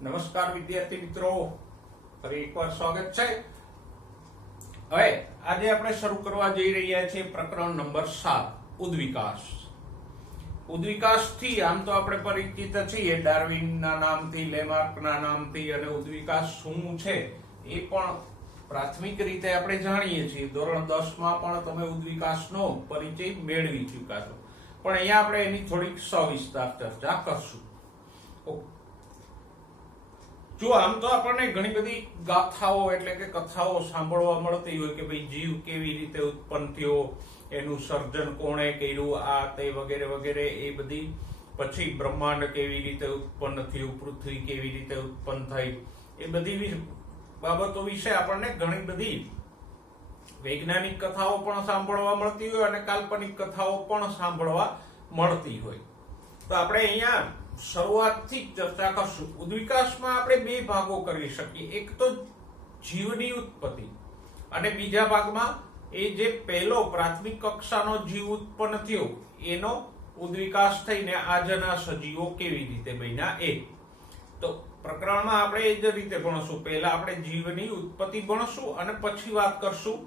નમસ્કાર વિદ્યાર્થી મિત્રો, ફરી એકવાર સ્વાગત છે. હવે આજે આપણે શરૂ કરવા જઈ રહ્યા છીએ પ્રકરણ નંબર 7, ઉદ્વિકાસ. ઉદ્વિકાસથી આમ તો આપણે પરિચિત છીએ ડાર્વિનના નામથી, લેમાર્કના નામથી, અને ઉદ્વિકાસ શું છે એ પણ પ્રાથમિક રીતે આપણે જાણીએ છીએ. ધોરણ 10 માં પણ તમે ઉદ્વિકાસનો પરિચય મેળવી ચૂક્યા છો, પણ અહીંયા આપણે એની થોડીક સવિસ્તાર ચર્ચા કરશું. જો આમ તો આપણને ઘણી બધી ગાથાઓ એટલે કે કથાઓ સાંભળવા મળતી હોય કે ભાઈ જીવ કેવી રીતે ઉત્પન્ન થયો, એનું સર્જન કોણે કર્યું, આ તે વગેરે વગેરે, એ બધી. પછી બ્રહ્માંડ કેવી રીતે ઉત્પન્ન થયું, પૃથ્વી કેવી રીતે ઉત્પન્ન થઈ, એ બધી બાબતો વિશે આપણને ઘણી બધી વૈજ્ઞાનિક કથાઓ પણ સાંભળવા મળતી હોય અને કાલ્પનિક કથાઓ પણ સાંભળવા મળતી હોય. તો આપણે અહીંયા શરૂઆતથી ચર્ચા કરશું. ઉદ્વિકાસમાં આપણે બે ભાગો કરી શકીએ. એક તો જીવની ઉત્પત્તિ, અને બીજા ભાગમાં એ જે પહેલો પ્રાથમિક કક્ષાનો જીવ ઉત્પન્ન થયો એનો ઉદ્વિકાસ થઈને આજના સજીવો કેવી રીતે બન્યા એ. તો પ્રકરણમાં આપણે એ જ રીતે ભણશું. પહેલા આપણે જીવની ઉત્પત્તિ ભણશું અને પછી વાત કરશું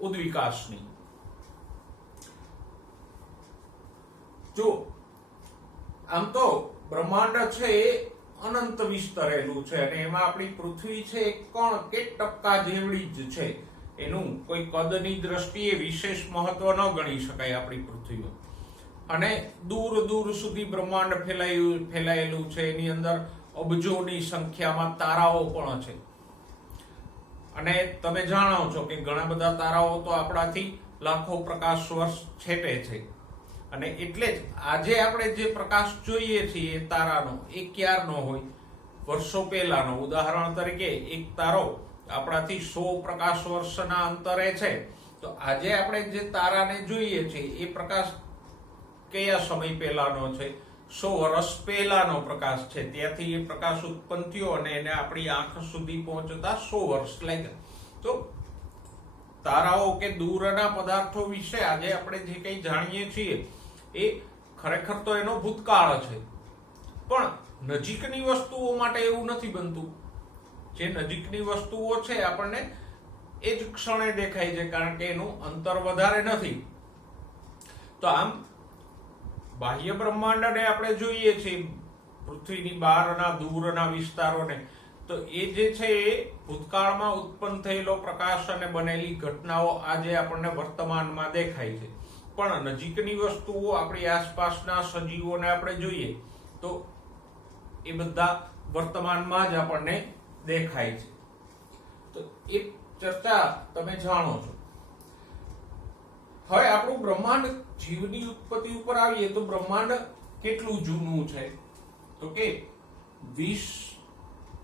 ઉદ્વિકાસની. જો આમ તો બ્રહ્માંડ છે એ અનંત વિસ્તરેલું છે, અને એમાં આપણી પૃથ્વી છે એ કણ કે ટપકા જેવડી જ છે. એનું કોઈ કદની દ્રષ્ટિએ વિશેષ મહત્વ ન ગણી શકાય આપણી પૃથ્વીમાં. અને દૂર દૂર સુધી બ્રહ્માંડ ફેલાયેલું છે. એની અંદર અબજોની સંખ્યામાં તારાઓ પણ છે. અને તમે જાણો છો કે ઘણા બધા તારાઓ તો આપણાથી લાખો પ્રકાશ વર્ષ છેટે છે. અને એટલે જ આજે આપણે જે પ્રકાશ જોઈએ છીએ તારાનો, એ ક્યારનો હોય? વર્ષો પહેલાનો. ઉદાહરણ તરીકે એક તારો આપણાથી 100 પ્રકાશ વર્ષના અંતરે છે, તો આજે આપણે જે તારાને જોઈએ છીએ એ પ્રકાશ કયા સમય પહેલાનો છે? 100 વર્ષ પહેલાનો પ્રકાશ છે. ત્યાંથી એ પ્રકાશ ઉત્પન્ન થયો અને એને આપણી આંખ સુધી પહોંચતા 100 વર્ષ લાગ્યા. તો તારાઓ કે દૂરના પદાર્થો વિશે આજે આપણે જે કંઈ જાણીએ છીએ એ ખરેખર તો એનો ભૂતકાળ છે. પણ નજીકની વસ્તુઓ માટે એવું નથી બનતું. જે નજીકની વસ્તુઓ છે આપણને એ જ ક્ષણે દેખાય છે, કારણ કે એનું અંતર વધારે નથી. તો આમ બાહ્ય બ્રહ્માંડને આપણે જોઈએ છીએ, પૃથ્વીની બહારના દૂરના વિસ્તારોને, તો એ જે છે એ ભૂતકાળમાં ઉત્પન્ન થયેલો પ્રકાશ અને બનેલી ઘટનાઓ આજે આપણને વર્તમાનમાં દેખાય છે. પણ નજીકની વસ્તુઓ, આપણી આસપાસના સજીવોને આપણે જોઈએ તો એ બધા વર્તમાનમાં જ આપણને દેખાય છે. તો એ ચર્ચા તમે જાણો છો. હવે આપણું બ્રહ્માંડ, જીવની ઉત્પત્તિ ઉપર આવીએ તો બ્રહ્માંડ કેટલું જૂનું છે? તો કે 20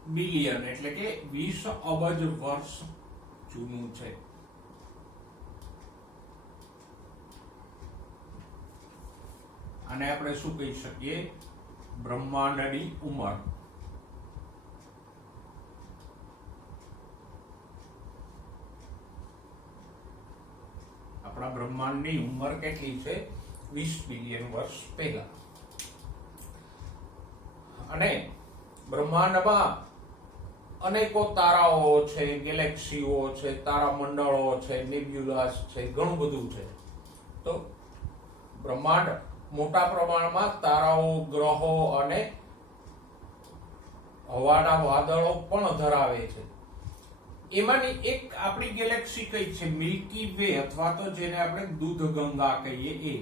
બિલિયન એટલે કે 20 અબજ વર્ષ જૂનું છે. અને આપણે શું કહી શકીએ? બ્રહ્માંડની ઉંમર. આપણા બ્રહ્માંડની ઉંમર કેટલી છે? 20 બિલિયન વર્ષ પહેલા. અને બ્રહ્માંડમાં અનેકો તારાઓ છે, ગેલેક્સીઓ છે, તારામંડળો છે, નેબ્યુલાસ છે, ઘણું બધું છે. તો બ્રહ્માંડ મોટા પ્રમાણમાં તારાઓ, ગ્રહો અને હવાના વાદળો પણ ધરાવે છે. એમાંની એક આપણી ગેલેક્સી કઈ છે? મિલ્કી વે, અથવા તો જેને આપણે દૂધ ગંગા કહીએ એ.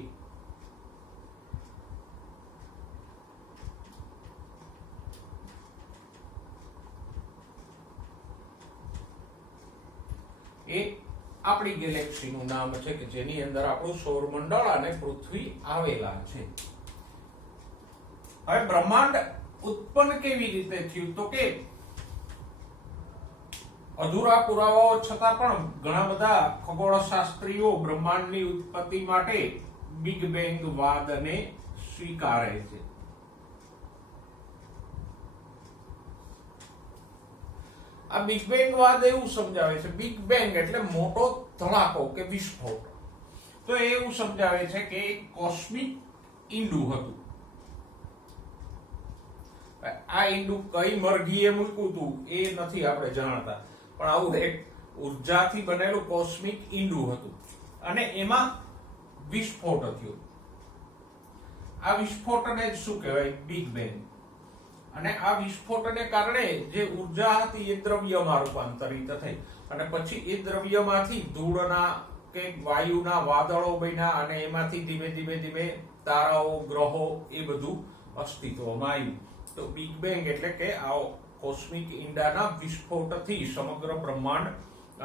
એ આપણી ગેલેક્સીનું નામ છે કે જેની અંદર આપણું સૌરમંડળ અને પૃથ્વી આવેલા છે. હવે બ્રહ્માંડ ઉત્પન્ન કેવી રીતે થયું? તો કે અધૂરા પુરાવાઓ છતાં પણ ઘણા બધા ખગોળશાસ્ત્રીઓ બ્રહ્માંડની ઉત્પત્તિ માટે બિગ બેંગ વાદને સ્વીકારે છે. આ બિગ બેંગ વાદ એવું સમજાવે છે, બિગ બેંગ એટલે મોટો ધડાકો કે વિસ્ફોટ. તો એ એવું સમજાવે છે કે કોસ્મિક ઈંડું હતું. આ ઈંડું કઈ મરઘીએ મૂક્યું હતું એ નથી આપણે જાણતા, પણ આવું એક ઉર્જાથી બનેલું કોસ્મિક ઈંડું હતું અને એમાં વિસ્ફોટ થયો. આ વિસ્ફોટને શું કહેવાય? Big bang. અને આ વિસ્ફોટને કારણે જે ઉર્જા હતી એ દ્રવ્યમાં રૂપાંતરિત થઈ અને પછી એ દ્રવ્યમાંથી ધૂળના કે વાયુના વાદળો બન્યા અને એમાંથી ધીમે ધીમે ધીમે તારાઓ, ગ્રહો એ બધું અસ્તિત્વમાં આવ્યું. તો બિગ બેંગ એટલે કે આ કોસ્મિક ઈંડાના વિસ્ફોટથી સમગ્ર બ્રહ્માંડ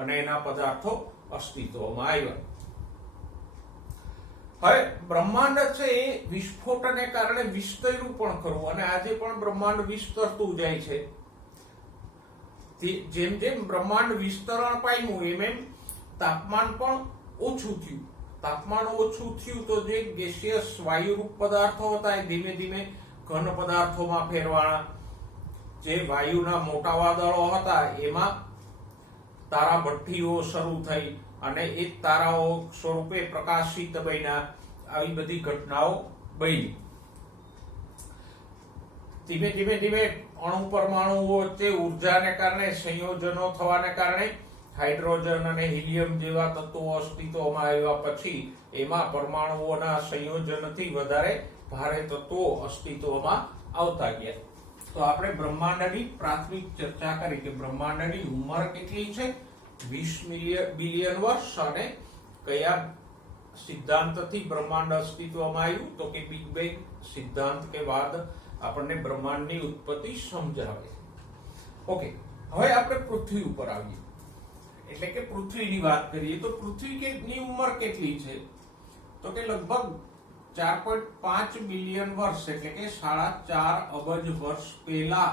અને એના પદાર્થો અસ્તિત્વમાં આવ્યા. હવે બ્રહ્માંડ છે એ વિસ્ફોટને કારણે વિસ્તર્યું પણ ખરું અને આજે પણ બ્રહ્માંડ વિસ્તરતું જાય છે. જેમ જેમ બ્રહ્માંડ વિસ્તરણ પામ્યું એમ એમ તાપમાન પણ ઓછું થયું. તાપમાન ઓછું થયું તો જે ગેસિયસ વાયુરૂપ પદાર્થો હતા એ ધીમે ધીમે ઘન પદાર્થોમાં ફેરવાણા. જે વાયુના મોટા વાદળો હતા એમાં તારાભઠ્ઠીઓ શરૂ થઈ અને એ તારાઓ સ્વરૂપે પ્રકાશિત બન્યા. આવી બધી ઘટનાઓ બની. ધીમે ધીમે ધીમે અણુ પરમાણુઓ વચ્ચે ઉર્જાને કારણે સંયોજનો થવાને કારણે હાઇડ્રોજન અને હિલિયમ જેવા તત્વો અસ્તિત્વમાં આવ્યા. પછી એમાં પરમાણુઓના સંયોજનથી વધારે ભારે તત્વો અસ્તિત્વમાં આવતા ગયા. તો આપણે બ્રહ્માંડની પ્રાથમિક ચર્ચા કરી કે બ્રહ્માંડની ઉંમર કેટલી છે, 20 બિલિયન વર્ષ, અને કયા સિદ્ધાંતથી બ્રહ્માંડ અસ્તિત્વમાં આવ્યું, તો કે બિગ બેંગ સિદ્ધાંત કે વાદ આપણને બ્રહ્માંડની ઉત્પત્તિ સમજાવે. ઓકે, હવે આપણે પૃથ્વી ઉપર આવીએ એટલે કે પૃથ્વીની વાત કરીએ. તો પૃથ્વીની ઉંમર કેટલી છે? તો કે લગભગ 4.5 બિલિયન વર્ષ એટલે કે 4.5 અબજ વર્ષ પહેલા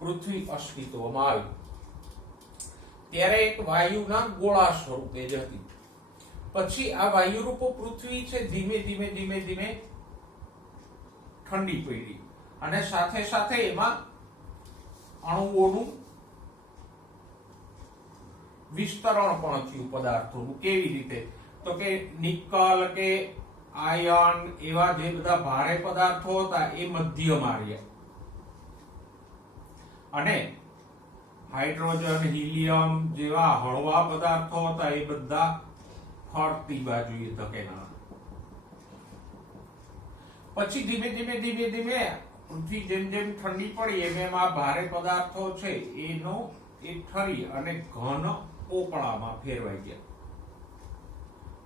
પૃથ્વી અસ્તિત્વમાં આવી. ત્યારે એક વાયુના ગોળા સ્વરૂપે જ હતી. પછી આ વાયુરૂપ પૃથ્વી છે ધીમે ધીમે ધીમે ધીમે ઠંડી પડી અને સાથે સાથે એમાં અણુઓનું વિસ્તરણ પણ થયું પદાર્થોનું. કેવી રીતે? તો કે નિકલ કે આયર્ન એવા જે બધા ભારે પદાર્થો હતા એ મધ્યમાં રહ્યા અને હાઇડ્રોજન, હિલિયમ જેવા હળવા પદાર્થો હતા એ બધા ફરતી બાજુએ ધકેલા. પછી ધીમે ધીમે ધીમે ધીમે પૃથ્વી જેમ જેમ ઠંડી પડી એમ એમ આ ભારે પદાર્થો છે એનો એ ઠરી અને ઘન પોપડામાં ફેરવાઈ ગયા.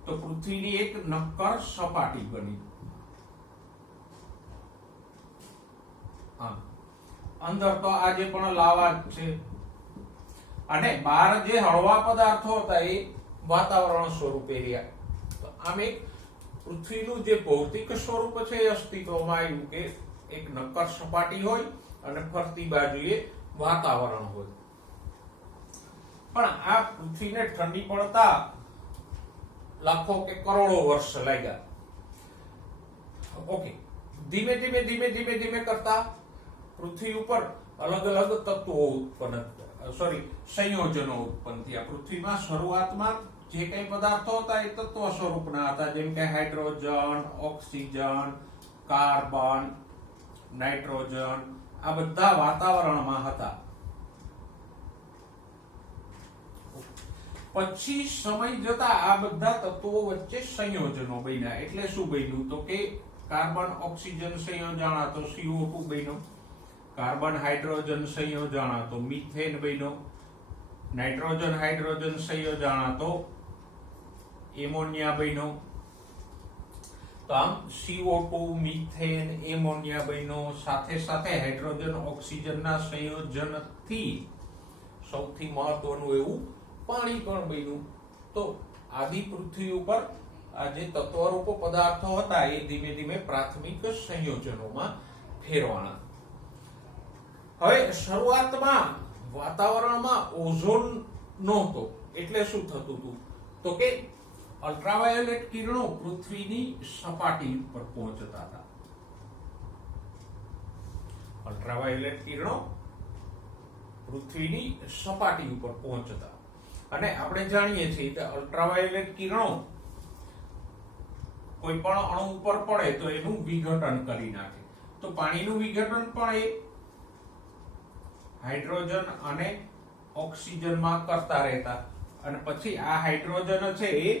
તો પૃથ્વીની એક નક્કર સપાટી બની. અંદર તો આજે પણ લાવા જ છે અને બહાર જે હળવા પદાર્થો હતા એ વાતાવરણ સ્વરૂપે રહ્યા. તો આમ એક પૃથ્વીનું જે ભૌતિક સ્વરૂપ છે એ અસ્તિત્વમાં આવ્યું કે એક નક્કર સપાટી હોય અને ફરતી બાજુએ વાતાવરણ હોય. પણ આ પૃથ્વીને ઠંડી પડતા લાખો કે કરોડો વર્ષ લાગ્યા. ઓકે, ધીમે ધીમે ધીમે ધીમે ધીમે કરતા પૃથ્વી ઉપર અલગ અલગ તત્વો સંયોજનો ઉત્પન્ન થયા. પૃથ્વીમાં શરૂઆતમાં જે કઈ પદાર્થો હતા એ તત્વ સ્વરૂપના હતા, જેમ કે હાઇડ્રોજન, ઓક્સિજન, કાર્બન, નાઇટ્રોજન, આ બધા વાતાવરણમાં હતા. પછી સમય જતા આ બધા તત્વો વચ્ચે સંયોજનો બન્યા. એટલે શું બન્યું? તો કે કાર્બન ઓક્સિજન સંયોજાણા તો CO2 બન્યો, કાર્બન હાઇડ્રોજન સંયોજાણા તો મિથેન બન્યો, નાઇટ્રોજન હાઇડ્રોજન સંયોજાણા તો એમોનિયા બન્યો. તો આમ CO2, મિથેન, એમોનિયા બન્યો. સાથે સાથે હાઇડ્રોજન ઓક્સિજનના સંયોજનથી સૌથી મહત્વનું એવું પાણી પણ બન્યું. તો આદિ પૃથ્વી ઉપર આ જે તત્વરૂપ પદાર્થો હતા એ ધીમે ધીમે પ્રાથમિક સંયોજનોમાં ફેરવાના. હવે શરૂઆતમાં વાતાવરણમાં ઓઝોન નહોતો. એટલે શું થતું હતું? તો કે અલ્ટ્રાવાયોલેટ કિરણો પૃથ્વીની સપાટી ઉપર પહોંચતા હતા. અલ્ટ્રાવાયોલેટ કિરણો પૃથ્વીની સપાટી ઉપર પહોંચતા અને આપણે જાણીએ છીએ કે અલ્ટ્રાવાયોલેટ કિરણો કોઈ પણ અણુ ઉપર પડે તો એનું વિઘટન કરી નાખે. તો પાણીનું વિઘટન પણ એ હાઇડ્રોજન અને ઓક્સિજનમાં કરતા રહેતા, અને પછી આ હાઇડ્રોજન છે એ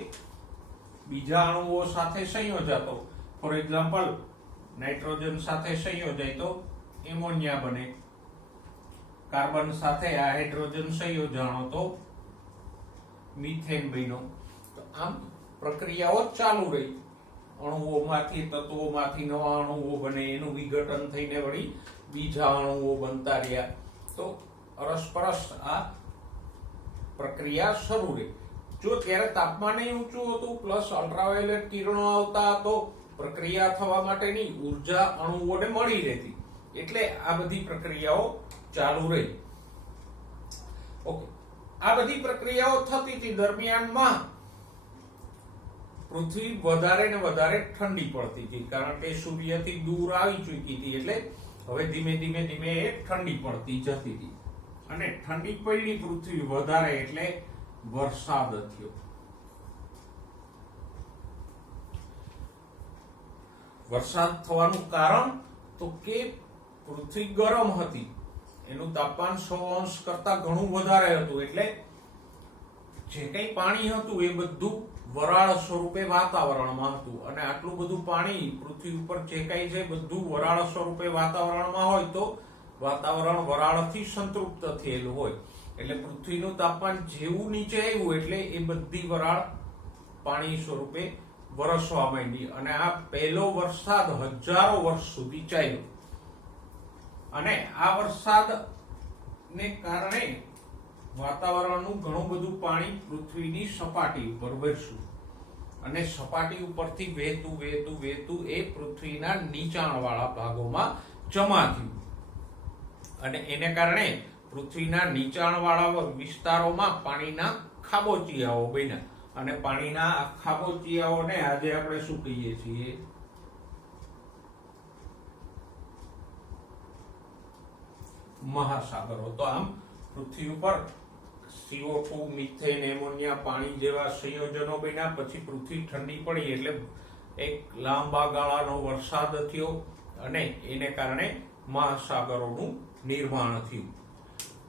બીજા અણુઓ સાથે સંયોજાતો. ફોર એક્ઝામ્પલ, નાઇટ્રોજન સાથે સંયોજાય તો એમોનિયા બને, કાર્બન સાથે આ હાઇડ્રોજન સંયોજાણો તો મિથેન બન્યો. તો આમ પ્રક્રિયાઓ ચાલુ રહી. અણુઓમાંથી, તત્વોમાંથી નવા અણુઓ બને, એનું વિઘટન થઈને વળી બીજા અણુઓ બનતા રહ્યા. તો અરસપરસ આ પ્રક્રિયા શરૂ રહી. જો ત્યારે તાપમાન ઊંચું હતું પ્લસ અલ્ટ્રાવાયોલેટ કિરણો આવતા, તો પ્રક્રિયા થવા માટેની ઉર્જા અણુઓને મળી રહેતી, એટલે આ બધી પ્રક્રિયાઓ ચાલુ રહી. ઓકે, આ બધી પ્રક્રિયાઓ થતી હતી દરમિયાનમાં પૃથ્વી વધારે ને વધારે ઠંડી પડતી હતી, કારણ કે સૂર્યથી દૂર આવી ચૂકી હતી. એટલે હવે ધીમે ધીમે ધીમે એ ઠંડી પડતી જતી હતી, અને ઠંડી પડી પૃથ્વી વધારે એટલે વરસાદ થયો. વરસાદ થવાનું કારણ તો કે પૃથ્વી ગરમ હતી, એનું તાપમાન 100 અંશ કરતા ઘણું વધારે હતું, એટલે જે કંઈ પાણી હતું એ બધું વરાળ સ્વરૂપે વાતાવરણમાં હતું. અને આટલું બધું પાણી પૃથ્વી ઉપર જે કંઈ છે બધું વરાળ સ્વરૂપે વાતાવરણમાં હોય તો વાતાવરણ વરાળથી સંતૃપ્ત થયેલું હોય, એટલે પૃથ્વીનું તાપમાન જેવું નીચે આવ્યું એટલે એ બધી વરાળ પાણી સ્વરૂપે વરસવા માંડી. અને આ પહેલો વરસાદ હજારો વર્ષ સુધી ચાલ્યો, અને આ વરસાદને કારણે વાતાવરણનું ઘણું બધું પાણી પૃથ્વીની સપાટી ઉપર વરસ્યું, અને સપાટી ઉપરથી વહેતું વહેતું વહેતું એ પૃથ્વીના નીચાણવાળા ભાગોમાં જમા થયું, અને એને કારણે પૃથ્વીના નીચાણવાળા વિસ્તારોમાં પાણીના ખાબોચિયાઓ બન્યા, અને પાણીના આ ખાબોચિયાઓને આજે આપણે શું કહીએ છીએ? મહાસાગરો. તો આમ પૃથ્વી ઉપર CO2, મિથેન, એમોનિયા, પાણી જેવા સંયોજનો બન્યા. પછી પૃથ્વી ઠંડી પડી એટલે એક લાંબા ગાળાનો વરસાદ થયો, અને એને કારણે મહાસાગરોનું નિર્માણ થયું.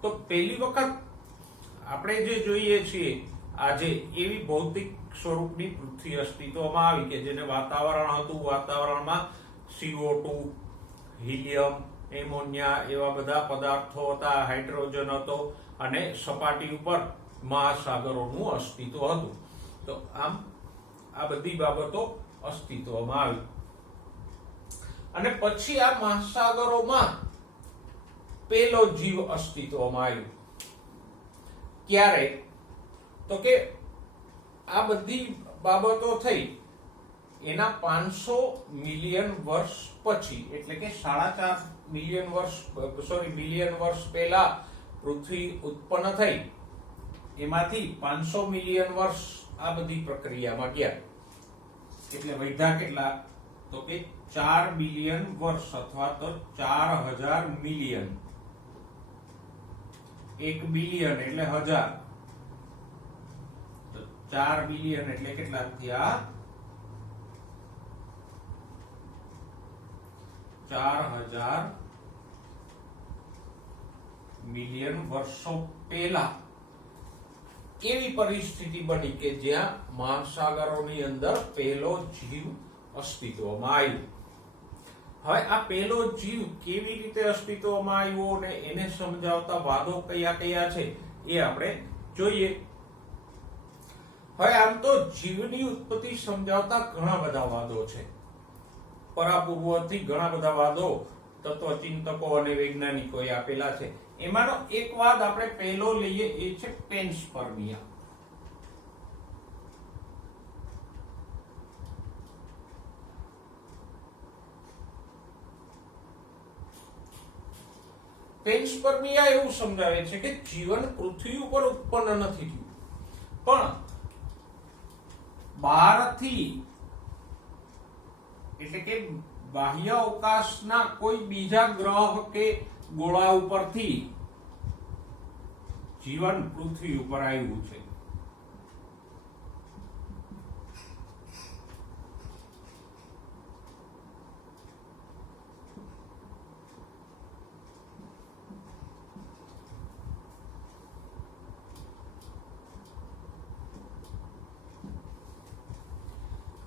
તો પહેલી વખત આપણે જે જોઈએ છીએ આજે એવી ભૌતિક સ્વરૂપની પૃથ્વી અસ્તિત્વમાં આવી કે જેને વાતાવરણ હતું, વાતાવરણમાં CO2, હિલિયમ, એમોનિયા એવા બધા પદાર્થો હતા, હાઇડ્રોજન હતો, અને સપાટી ઉપર મહાસાગરોનું અસ્તિત્વ હતું. તો આમ આ બધી બાબતો અસ્તિત્વમાં આવી, અને પછી આ મહાસાગરોમાં પેલો જીવ અસ્તિત્વમાં આવ્યો. ક્યારે? તો કે આ બધી બાબતો થઈ એના 500 મિલિયન વર્ષ પછી, એટલે કે 4.5 બિલિયન વર્ષ પહેલા પૃથ્વી ઉત્પન્ન થઈ. એમાંથી 500 મિલિયન વર્ષ આ બધી પ્રક્રિયામાં ગયા, એટલે વધ્યા કેટલા? તો કે 4 બિલિયન વર્ષ, અથવા તો 4000 મિલિયન. 1 બિલિયન એટલે 1000, તો 4 બિલિયન એટલે કેટલા થયા? 4000 મિલિયન વર્ષો પહેલા એવી પરિસ્થિતિ બની કે જ્યાં મહાસાગરોની અંદર પહેલો જીવ અસ્તિત્વમાં આવ્યો. હવે આ પહેલો જીવ કેવી રીતે અસ્તિત્વમાં આવ્યો ને એને સમજાવતા વાદો કયા કયા છે એ આપણે જોઈએ. હવે આમ તો જીવની ઉત્પત્તિ સમજાવતા ઘણા બધા વાદો છે. પરાપૂર્વથી ઘણા બધા વાદો તત્વચિંતકો અને વૈજ્ઞાનિકોએ આપેલા છે. એમાંનો એક વાદ આપણે પહેલો લઈએ, એ છે પેન્સપર્મિયા. પેન્સપર્મિયા એવું સમજાવે છે કે જીવન પૃથ્વી ઉપર ઉત્પન્ન નથી થયું, પણ બહારથી, એટલે કે બાહ્ય અવકાશના કોઈ બીજા ગ્રહ કે ગોળા ઉપરથી જીવન પૃથ્વી ઉપર આવ્યું છે.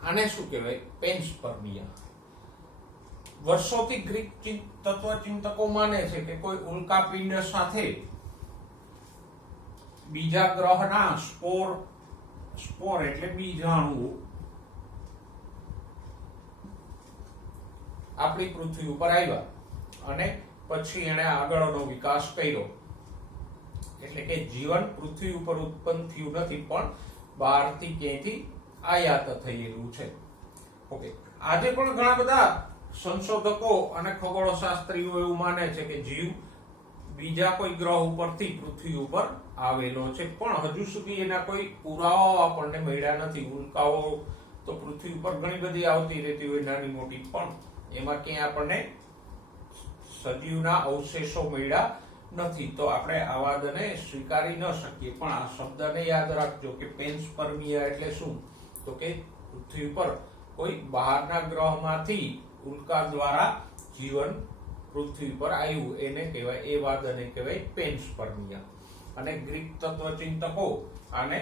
આને શું કહેવાય? પેન્સપર્મિયા. વર્ષોથી ગ્રીક તત્વચિંતકો માને છે કે કોઈ ઉલ્કાપિંડ સાથે બીજા ગ્રહના સ્પોર એટલે બીજાણુઓ આપણી પૃથ્વી ઉપર આવ્યા અને પછી એને આગળનો વિકાસ કર્યો. એટલે કે જીવન પૃથ્વી ઉપર ઉત્પન્ન થયું નથી, પણ બહારથી ક્યાંયથી આયાત થયેલું છે. ઓકે, આજે પણ ઘણા બધા સંશોધકો અને ખગોળશાસ્ત્રીઓ એવું માને છે કે જીવ બીજા કોઈ ગ્રહ ઉપરથી પૃથ્વી ઉપર આવેલો છે, પણ હજુ સુધી એના કોઈ પુરાવાઓ આપણને મળ્યા નથી. ઉલ્કાઓ તો પૃથ્વી ઉપર ઘણી બધી આવતી રહેતી હોય, નાની મોટી, પણ એમાં ક્યાંય આપણને સજીવના અવશેષો મળ્યા નથી. તો આપણે આ વાતને સ્વીકારી ન શકીએ. પણ આ શબ્દને યાદ રાખજો કે પેન્સપર્મિયા એટલે શું? તો કે પૃથ્વી પર કોઈ બહારના ગ્રહમાંથી ઉલ્કા દ્વારા જીવન પૃથ્વી પર આવ્યું, એને કહેવાય, એ વાદને કહેવાય પેન્સપર્મિયા. અને ગ્રીક તત્વચિંતકો આને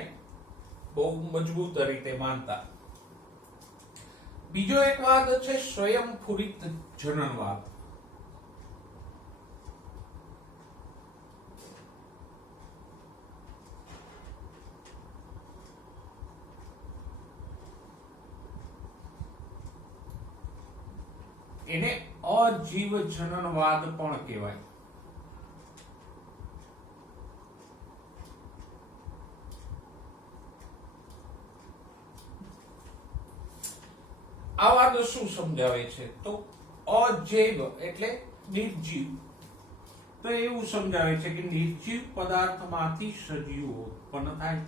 બહુ મજબૂત રીતે માનતા. બીજો એક વાદ છે સ્વયંસ્ફુરિત જનનવાદ. એને અજીવ જનનવાદ પણ કહેવાય. આ વાદ શું સમજાવે છે? તો અજૈવ એટલે નિર્જીવ. તો એવું સમજાવે છે કે નિર્જીવ પદાર્થમાંથી સજીવો ઉત્પન્ન થાય.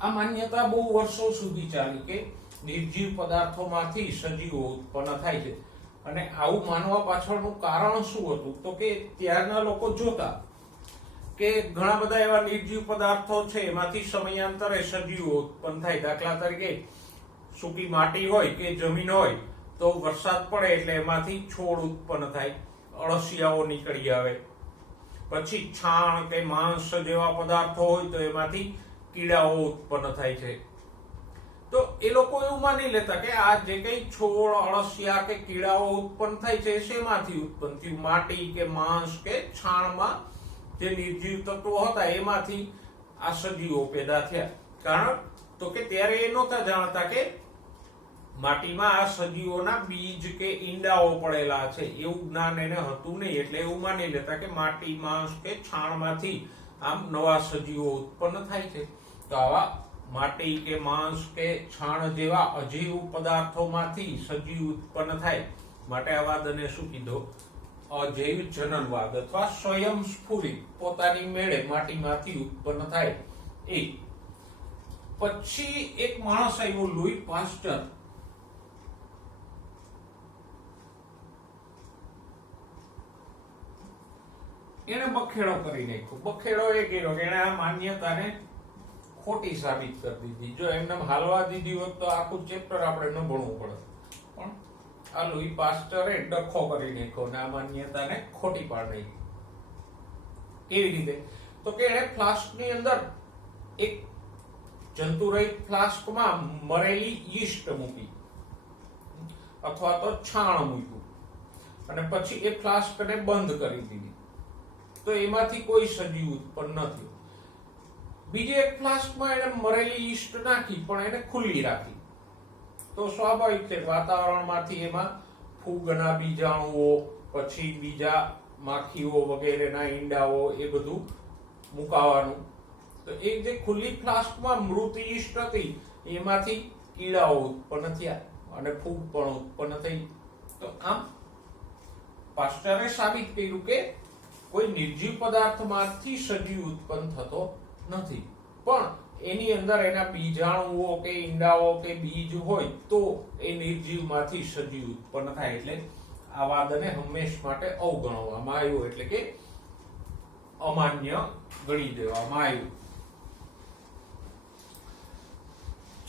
આ માન્યતા બહુ વર્ષો સુધી ચાલી કે નિર્જીવ પદાર્થોમાંથી સજીવો ઉત્પન્ન થાય છે. અને આવું માનવા પાછળનું કારણ શું હતું? તો કે ત્યારના લોકો જોતા કે ઘણા બધા એવા નિર્જીવ પદાર્થો છે, એમાંથી સમયાંતરે સજીવો ઉત્પન્ન થાય. દાખલા તરીકે સૂકી માટી હોય કે જમીન હોય તો વરસાદ પડે એટલે એમાંથી છોડ ઉત્પન્ન થાય, અળસિયાઓ નીકળી આવે. પછી છાણ કે માંસ જેવા પદાર્થો હોય તો એમાંથી કીડાઓ ઉત્પન્ન થાય છે. તો એ લોકો એવું માની લેતા કે આ જે કઈ છોડ, અળસિયા કે કીડાઓ ઉત્પન્ન થાય છે શેમાંથી ઉત્પન્ન થયું? માટી કે માંસ કે છાણમાં જે નિર્જીવ તત્વો હતા એમાંથી આ સજીવો પેદા થયા. કારણ તો કે ત્યારે એ નહોતા જાણતા કે માટીમાં આ સજીવોના બીજ કે ઈંડાઓ પડેલા છે, એવું જ્ઞાન એને હતું નહીં. એટલે એવું માની લેતા કે માટી, માંસ કે છાણમાંથી આમ નવા સજીવો ઉત્પન્ન થાય છે. તો આવા માટી કે માંસ કે છાણ જેવા અજીવ પદાર્થોમાંથી સજીવ ઉત્પન્ન થાય માટે આ વાદને શું કીધો? અજૈવ જનનવાદ અથવા સ્વયંસ્ફુરિત, પોતાની મેળે માટીમાંથી ઉત્પન્ન થાય એ. પછી એક માણસ આવ્યો, લુઈ પાસ્ચર. એને બખેડો કરી નાખ્યો. બખેડો એ કર્યો કે એને આ માન્યતાને ખોટી સાબિત કરી દીધી. જો એમને હાલવા દીધી હોત તો આખું ચેપ્ટર આપણે ન ભણવું પડે. પણ આ લુઈ પાસ્ચરે ડખો કરી નાખ્યો અને આ માન્યતાને ખોટી પાડી નાખી. કેવી રીતે? તો કે એને ફ્લાસ્કની અંદર એક જંતુરહિત ફ્લાસ્કમાં મરેલી યીસ્ટ મૂકી અથવા તો છાણ મૂક્યું અને પછી એ ફ્લાસ્કને બંધ કરી દીધી. તો એમાંથી કોઈ સજીવ ઉત્પન્ન ન થયું. બીજી એક ફ્લાસ્કમાં એને મરેલી યીસ્ટ નાખી પણ એને ખુલ્લી રાખી. તો સ્વાભાવિક છે વાતાવરણમાંથી એમાં ફૂગના બીજાણુઓ, પછી બીજા માખીઓ વગેરેના ઈંડાઓ એ બધું મુકાવાનું. તો એ જે ખુલ્લી ફ્લાસ્કમાં મૃત યીસ્ટ હતી એમાંથી કીડાઓ ઉત્પન્ન થયા અને ફૂગ પણ ઉત્પન્ન થઈ. તો આમ પાસ્ચરે સાબિત કર્યું કે કોઈ નિર્જીવ પદાર્થમાંથી સજીવ ઉત્પન્ન થતો નથી, પણ એની અંદર એના બીજાણુઓ કે ઈંડાઓ કે બીજ હોય તો એ નિર્જીવમાંથી સજીવ ઉત્પન્ન થાય. એટલે આ વાદને હંમેશ માટે અવગણવામાં આવ્યું, એટલે કે અમાન્ય ગણી દેવામાં આવ્યું.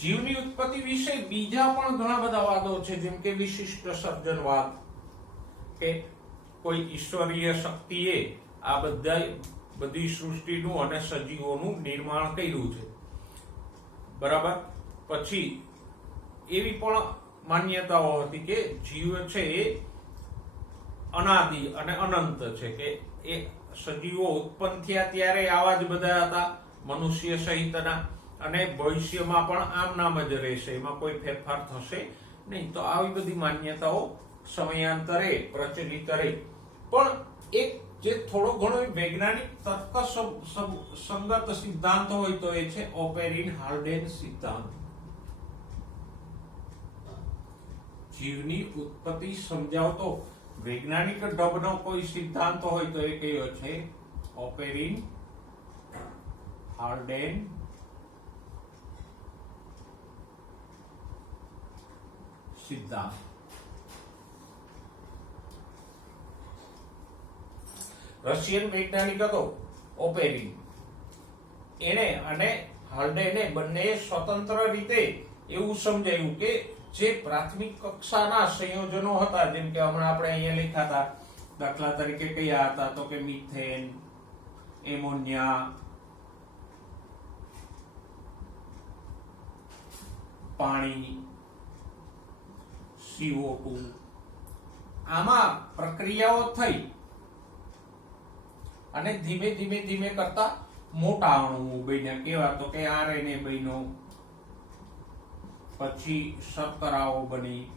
જીવની ઉત્પત્તિ વિશે બીજા પણ ઘણા બધા વાદો છે, જેમ કે વિશિષ્ટ સર્જનવાદ, કે કોઈ ઈશ્વરીય શક્તિએ આ બધી સૃષ્ટિનું અને સજીવોનું નિર્માણ કર્યું છે, બરાબર. પછી એવી પણ માન્યતાઓ હતી કે જીવ છે એ અનાદિ અને અનંત છે, કે એ સજીવો ઉત્પન્ન થયા ત્યારે આવા જ બધા હતા, મનુષ્ય સહિતના, અને ભવિષ્યમાં પણ આમ નામ જ રહેશે, એમાં કોઈ ફેરફાર થશે નહીં. તો આવી બધી માન્યતાઓ સમયાંતરે પ્રચલિત રહી. પણ એક જે થોડો ઘણો વૈજ્ઞાનિક તર્ક સંગત સિદ્ધાંત હોય તો એ છે ઓપેરિન-હાલ્ડેન સિદ્ધાંત. જીવની ઉત્પત્તિ સમજાવતો વૈજ્ઞાનિક ઢબનો કોઈ સિદ્ધાંત હોય તો એ કયો છે ઓપેરિન-હાલ્ડેન સિદ્ધાંત. રશિયન વૈજ્ઞાનિક હતો ઓપેરિન. એને અને હાલ્ડેને બંને સ્વતંત્ર રીતે એવું સમજાયું કે જે પ્રાથમિક કક્ષાના સંયોજનો હતા, જેમ કે હમણાં આપણે અહીંયા લખ્યા હતા, દાખલા તરીકે કયા હતા, તો કે મિથેન, એમોનિયા, પાણી, CO2, આમાં પ્રક્રિયાઓ થઈ અને ધીમે ધીમે કરતા મોટા અણુઓ બન્યા. કેવા? તો કે RNA બન્યો, પછી શર્કરાઓ બની,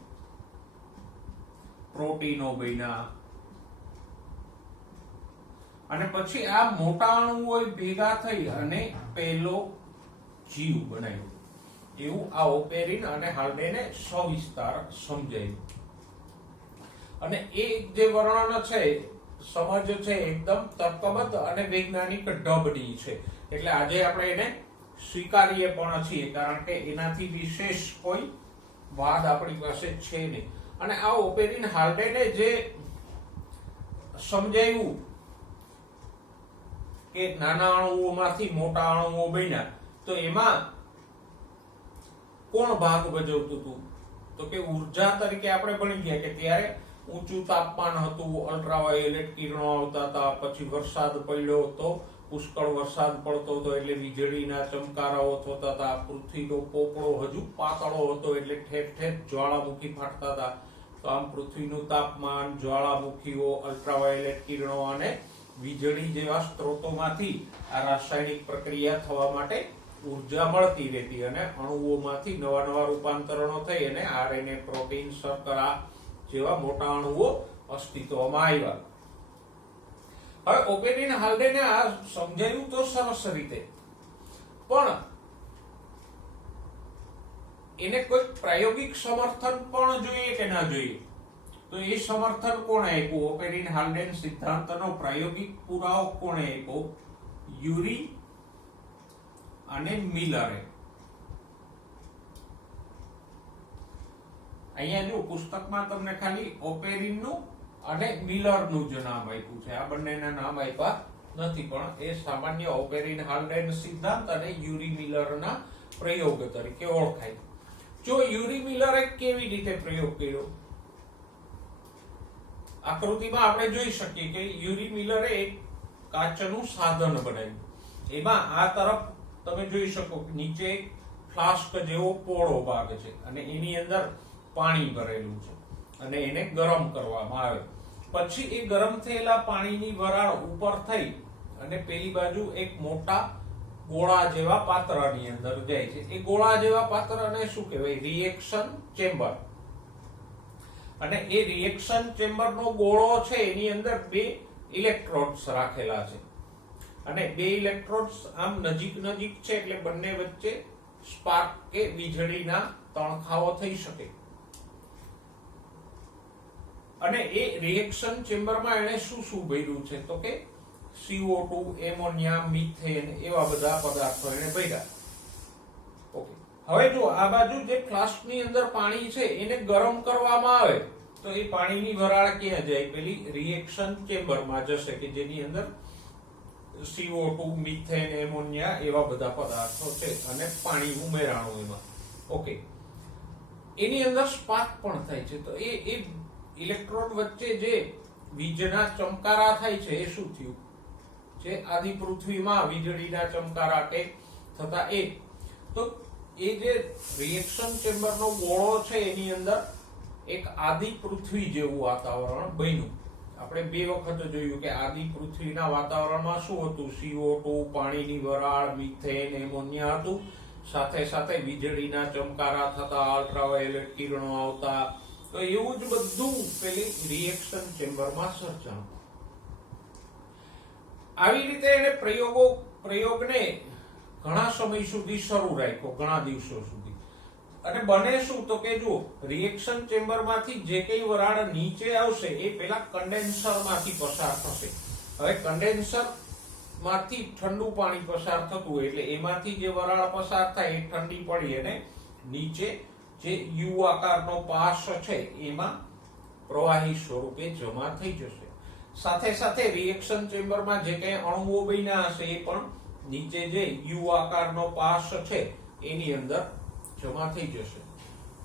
પ્રોટીનો બન્યા, અને પછી આ મોટા અણુઓ ભેગા થઈ અને પહેલો જીવ બનાવ્યો. એવું આ ઓપેરિન અને હાલ્ડેને સવિસ્તાર સમજાયું. અને એ જે વર્ણન છે, સમજ છે, એકદમ તર્કબદ્ધ અને વૈજ્ઞાનિક ઢબની છે. એટલે આજે આપણે એને સ્વીકારીએ પણ છીએ, કારણ કે એનાથી વિશેષ કોઈ વાદ આપણી પાસે છે નહીં. અને આ ઓપેરિન હાલ્ડેને જે સમજાયું કે નાના અણુઓમાંથી મોટા અણુઓ બન્યા, તો એમાં કોણ ભાગ ભજવતું હતું? તો કે ઉર્જા તરીકે આપણે ભણી ગયા કે ત્યારે ઊંચું તાપમાન હતું, અલ્ટ્રાવાયોલેટ કિરણો આવતા હતા, પછી વરસાદ પડ્યો તો પુષ્કળ વરસાદ પડતો હતો એટલે વીજળીના ચમકારાઓ થતા હતા, પૃથ્વીનો પોપડો હજુ પાતળો હતો એટલે ઠેર ઠેર જ્વાળામુખી ફાટતા હતા. તો આમ પૃથ્વીનું તાપમાન, જ્વાળામુખીઓ, અલ્ટ્રાવાયોલેટ કિરણો અને વીજળી જેવા સ્ત્રોતોમાંથી આ રાસાયણિક પ્રક્રિયા થવા માટે ઉર્જા મળતી રહેતી, અને અણુઓમાંથી નવા નવા રૂપાંતરણો થઈ અને RNA, પ્રોટીન, શર્કરા જેવા મોટા અણુઓ અસ્તિત્વમાં આવ્યા. હવે ઓપેરિન હાલ્ડેને આ સમજાયું તો સરસ રીતે, પણ એને કોઈ પ્રાયોગિક સમર્થન પણ જોઈએ કે ના જોઈએ? તો એ સમર્થન કોણે આપ્યું? ઓપેરિન હાલ્ડેન સિદ્ધાંતનો પ્રાયોગિક પુરાવો કોણે આપ્યો? યુરી અને મિલરે. અહીંયા જો પુસ્તકમાં તમને ખાલી ઓપેરિનનું અને મિલરનું જ નામ આપ્યું છે, આ બંનેના નામ આપ્યા નથી, પણ એ સામાન્ય ઓપેરિન હાલ્ડેન સિદ્ધાંત અને યુરી મિલરના પ્રયોગ તરીકે ઓળખાય. જો યુરી મિલરે કેવી રીતે પ્રયોગ કર્યો? આકૃતિમાં આપણે જોઈ શકીએ કે યુરી મિલરે એક કાચનું સાધન બનાવ્યું. એમાં આ તરફ તમે જોઈ શકો નીચે એક ફ્લાસ્ક જેવો પોળો ભાગ છે અને એની અંદર પાણી ભરેલું છે અને એને ગરમ કરવામાં આવે. પછી એ ગરમ થયેલા પાણીની વરાળ ઉપર થઈ અને પેલી બાજુ એક મોટા ગોળા જેવા પાત્રની અંદર જાય છે. એ ગોળા જેવા પાત્રને શું કહેવાય? Reaction chamber. અને એ રિએક્શન ચેમ્બરનો ગોળો છે એની અંદર બે ઇલેક્ટ્રોડ્સ રાખેલા છે, અને બે ઇલેક્ટ્રોડ્સ આમ નજીક છે એટલે બંને વચ્ચે સ્પાર્ક કે વીજળીના તણખાઓ થઈ શકે. અને એ રિએક્શન ચેમ્બરમાં એને શું ભર્યું છે? તો કે CO2, એમોનિયા, મિથેન એવા બધા પદાર્થો એને ભર્યા. ઓકે, હવે જો આ બાજુ જે ફ્લાસ્કની અંદર પાણી છે એને ગરમ કરવામાં આવે તો એ પાણીની વરાળ ક્યાં જાય? પેલી રિએક્શન ચેમ્બરમાં જશે કે જેની અંદર CO2, મિથેન, એમોનિયા એવા બધા પદાર્થો છે અને પાણી ઉમેરાણું એમાં. ઓકે, એની અંદર સ્પાર્ક પણ થાય છે. તો એ ઇલેક્ટ્રોન વચ્ચે જે વીજના ચમકારા થાય છે એ શું થયું? જે આદિ પૃથ્વીમાં વીજળીના ચમકારા કે થતા તો એ જે રિએક્શન ચેમ્બરનો ગોળો છે એની અંદર એક આદિ પૃથ્વી જેવું વાતાવરણ બન્યું. આપણે 2 વખત જોયું કે આદિ પૃથ્વીના વાતાવરણમાં શું હતું? CO2, પાણીની વરાળ, મિથેન, એમોનિયા હતું. સાથે સાથે વીજળીના ચમકારા થતા, અલ્ટ્રાવાયોલેટ કિરણો આવતા. તો એવું જ બધું પેલી રિએક્શન ચેમ્બરમાં સર્જાણું. આવી રીતે એને પ્રયોગને ઘણા સમય સુધી શરૂ રાખ્યો, ઘણા દિવસો સુધી. અને બને શું? તો કે જો રિએક્શન ચેમ્બરમાંથી જે કઈ વરાળ નીચે આવશે એ પેલા કન્ડેન્સરમાંથી પસાર થશે. હવે કન્ડેન્સર માંથી ઠંડુ પાણી પસાર થતું એટલે એમાંથી જે વરાળ પસાર થાય એ ઠંડી પડી અને નીચે જે યુ આકારનો પાસ છે એમાં પ્રવાહી સ્વરૂપે જમા થઈ જશે. સાથે સાથે રિએક્શન ચેમ્બરમાં જે કઈ અણુઓ બન્યા હશે એ પણ નીચે જે યુ આકારનો પાસ છે એની અંદર જમા થઈ જશે.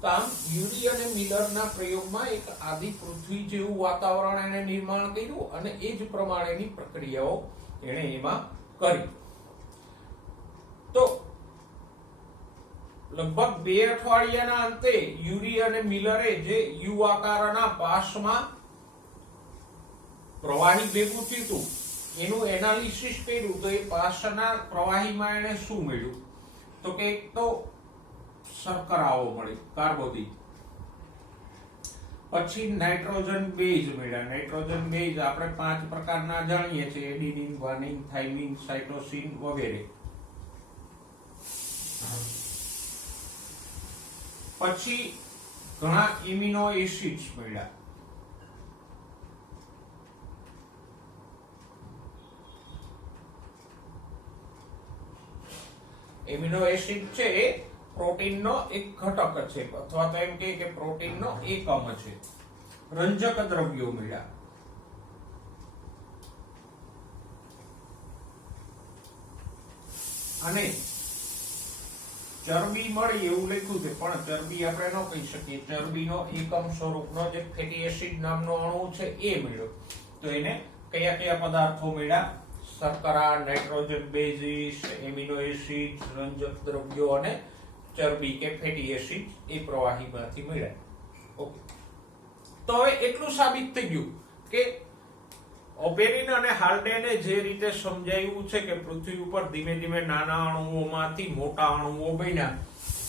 તો આમ યુરી અને મિલરના પ્રયોગમાં એક આદિ પૃથ્વી જેવું વાતાવરણ એને નિર્માણ કર્યું અને એ જ પ્રમાણેની પ્રક્રિયાઓ એને એમાં કરી. તો લગભગ 2 અઠવાડિયાના અંતે યુરી અને મિલરે જે યુ આકારના પાસમાં પ્રવાહી ભેગું થયું એનું એનાલિસિસ કર્યું. તો એ પાસના પ્રવાહીમાં એને શું મળ્યું? તો કે એક તો શર્કરાઓ મળી, કાર્બોદિત. પછી નાઇટ્રોજન બેઝ મળ્યા. નાઇટ્રોજન બેઝ આપણે 5 પ્રકારના જાણીએ છીએ: એડિનિન, ગ્વાનિન, થાઇમિન, સાઇટોસિન વગેરે. પછી ઘણા એમિનો એસિડ્સ મળ્યા. એમિનો એસિડ છે એ પ્રોટીનનો એક ઘટક છે, અથવા તો એમ કે પ્રોટીનનો એકમ છે. રંજક દ્રવ્યો મળ્યા. અને ચરબી મળી એવું લખ્યું છે, પણ ચરબી આપણે ન કહી શકીએ. ચરબીનો એકમ સ્વરૂપનો જે ફેટી એસિડ નામનો અણુ છે એ મળ્યો. તો એને કયા કયા પદાર્થો મળ્યા? શર્કરા, નાઇટ્રોજન બેઝિસ, એમિનો એસિડ, રંજક દ્રવ્યો અને ચરબી કે ફેટી એસિડ એ પ્રવાહીમાંથી મળ્યા. ઓકે, તો હવે એટલું સાબિત થઈ ગયું કે ઓપેરિન અને હાલ્ડેને જે રીતે સમજાવ્યું છે કે પૃથ્વી ઉપર ધીમે ધીમે નાના અણુઓમાંથી મોટા અણુઓ બન્યા,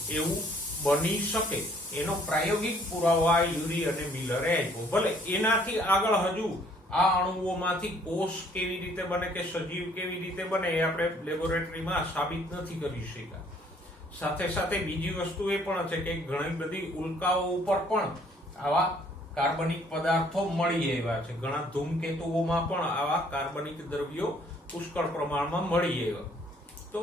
એવું બની શકે. એનો પ્રાયોગિક પુરાવો યુરી અને મિલરે આપ્યો. ભલે એનાથી આગળ હજુ આ અણુઓમાંથી કોષ કેવી રીતે બને કે સજીવ કેવી રીતે બને એ આપણે લેબોરેટરીમાં સાબિત નથી કરી શક્યા. સાથે સાથે બીજી વસ્તુ એ પણ છે કે ઘણી બધી ઉલ્કાઓ ઉપર પણ આવા કાર્બનિક પદાર્થો મળી આવ્યા છે. ઘણા ધૂમકેતુઓમાં પણ આવા કાર્બનિક દ્રવ્યો પુષ્કળ પ્રમાણમાં મળી આવ્યા. તો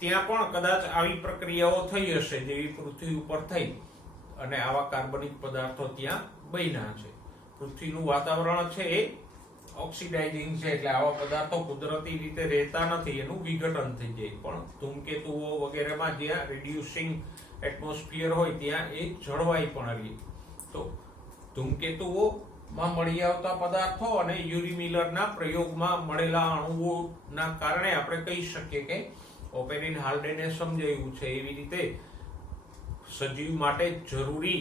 ત્યાં પણ કદાચ આવી પ્રક્રિયાઓ થઈ હશે જેવી પૃથ્વી ઉપર થઈ અને આવા કાર્બનિક પદાર્થો ત્યાં બન્યા છે. પૃથ્વીનું વાતાવરણ છે એ ઓક્સિડાઇઝિંગ છે, એટલે આવા પદાર્થો કુદરતી રીતે રહેતા નથી, એનું વિઘટન થઈ જાય. પણ ધૂમકેતુઓ વગેરેમાં જ્યાં રિડ્યુસિંગ એટમોસ્ફિયર હોય ત્યાં એ જળવાઈ પણ રહે. તો ધૂમકેતુઓમાં મળી આવતા પદાર્થો અને યુરી મિલરના પ્રયોગમાં મળેલા અણુઓના કારણે આપણે કહી શકીએ કે ઓપેરિન હાલ્ડેને સમજાવ્યું છે એવી રીતે સજીવ માટે જરૂરી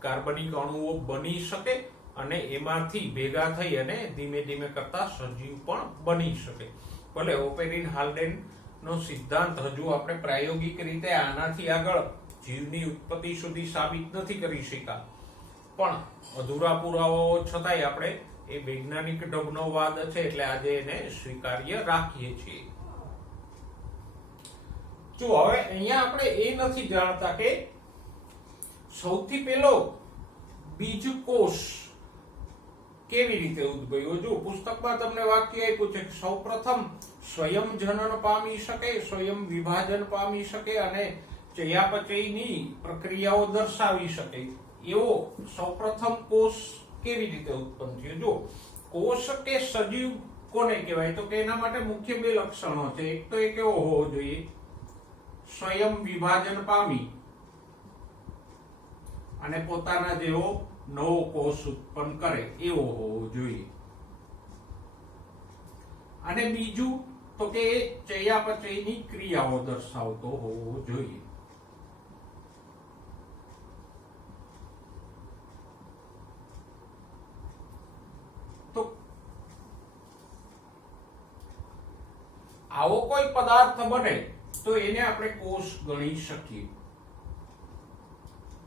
કાર્બનિક અણુઓ બની શકે અને એમાંથી ભેગા થઈ અને ધીમે ધીમે કરતા સજીવ પણ બની શકે. ભલે ઓપેરિન હાલ્ડેન નો સિદ્ધાંત હજુ આપણે પ્રાયોગિક રીતે આનાથી આગળ જીવની ઉત્પત્તિ સુધી સાબિત નથી કરી શક્યા, પણ અધૂરા પુરાવાઓ છતાંય આપણે એ વૈજ્ઞાનિક ઢબનો વાદ છે એટલે આજે એને સ્વીકાર્ય રાખીએ છીએ. જો હવે અહીંયા આપણે એ નથી જાણતા કે સૌથી પહેલો બીજકોષ કેવી રીતે ઉદ્ભવ્યો. જો પુસ્તકમાં તમને વાક્ય આપ્યું છે કે સૌપ્રથમ સ્વયં જનન પામી શકે, સ્વયં વિભાજન પામી શકે અને ચયાપચયની પ્રક્રિયાઓ દર્શાવી શકે એવો સૌપ્રથમ કોષ કેવી રીતે ઉત્પન્ન થયો. જો કોષ કે સજીવ કોને કહેવાય તો કે એના માટે મુખ્ય 2 લક્ષણો છે. એક તો એ કેવો હોવો જોઈએ? સ્વયં વિભાજન પામી અને પોતાના જેવો નવો કોષ ઉત્પન્ન કરે એવો હોવો જોઈએ. અને બીજું તો કે ચયાપચયની ક્રિયાઓ દર્શાવતો હોવો જોઈએ. તો આવો કોઈ પદાર્થ બને તો એને આપણે કોષ ગણી શકીએ.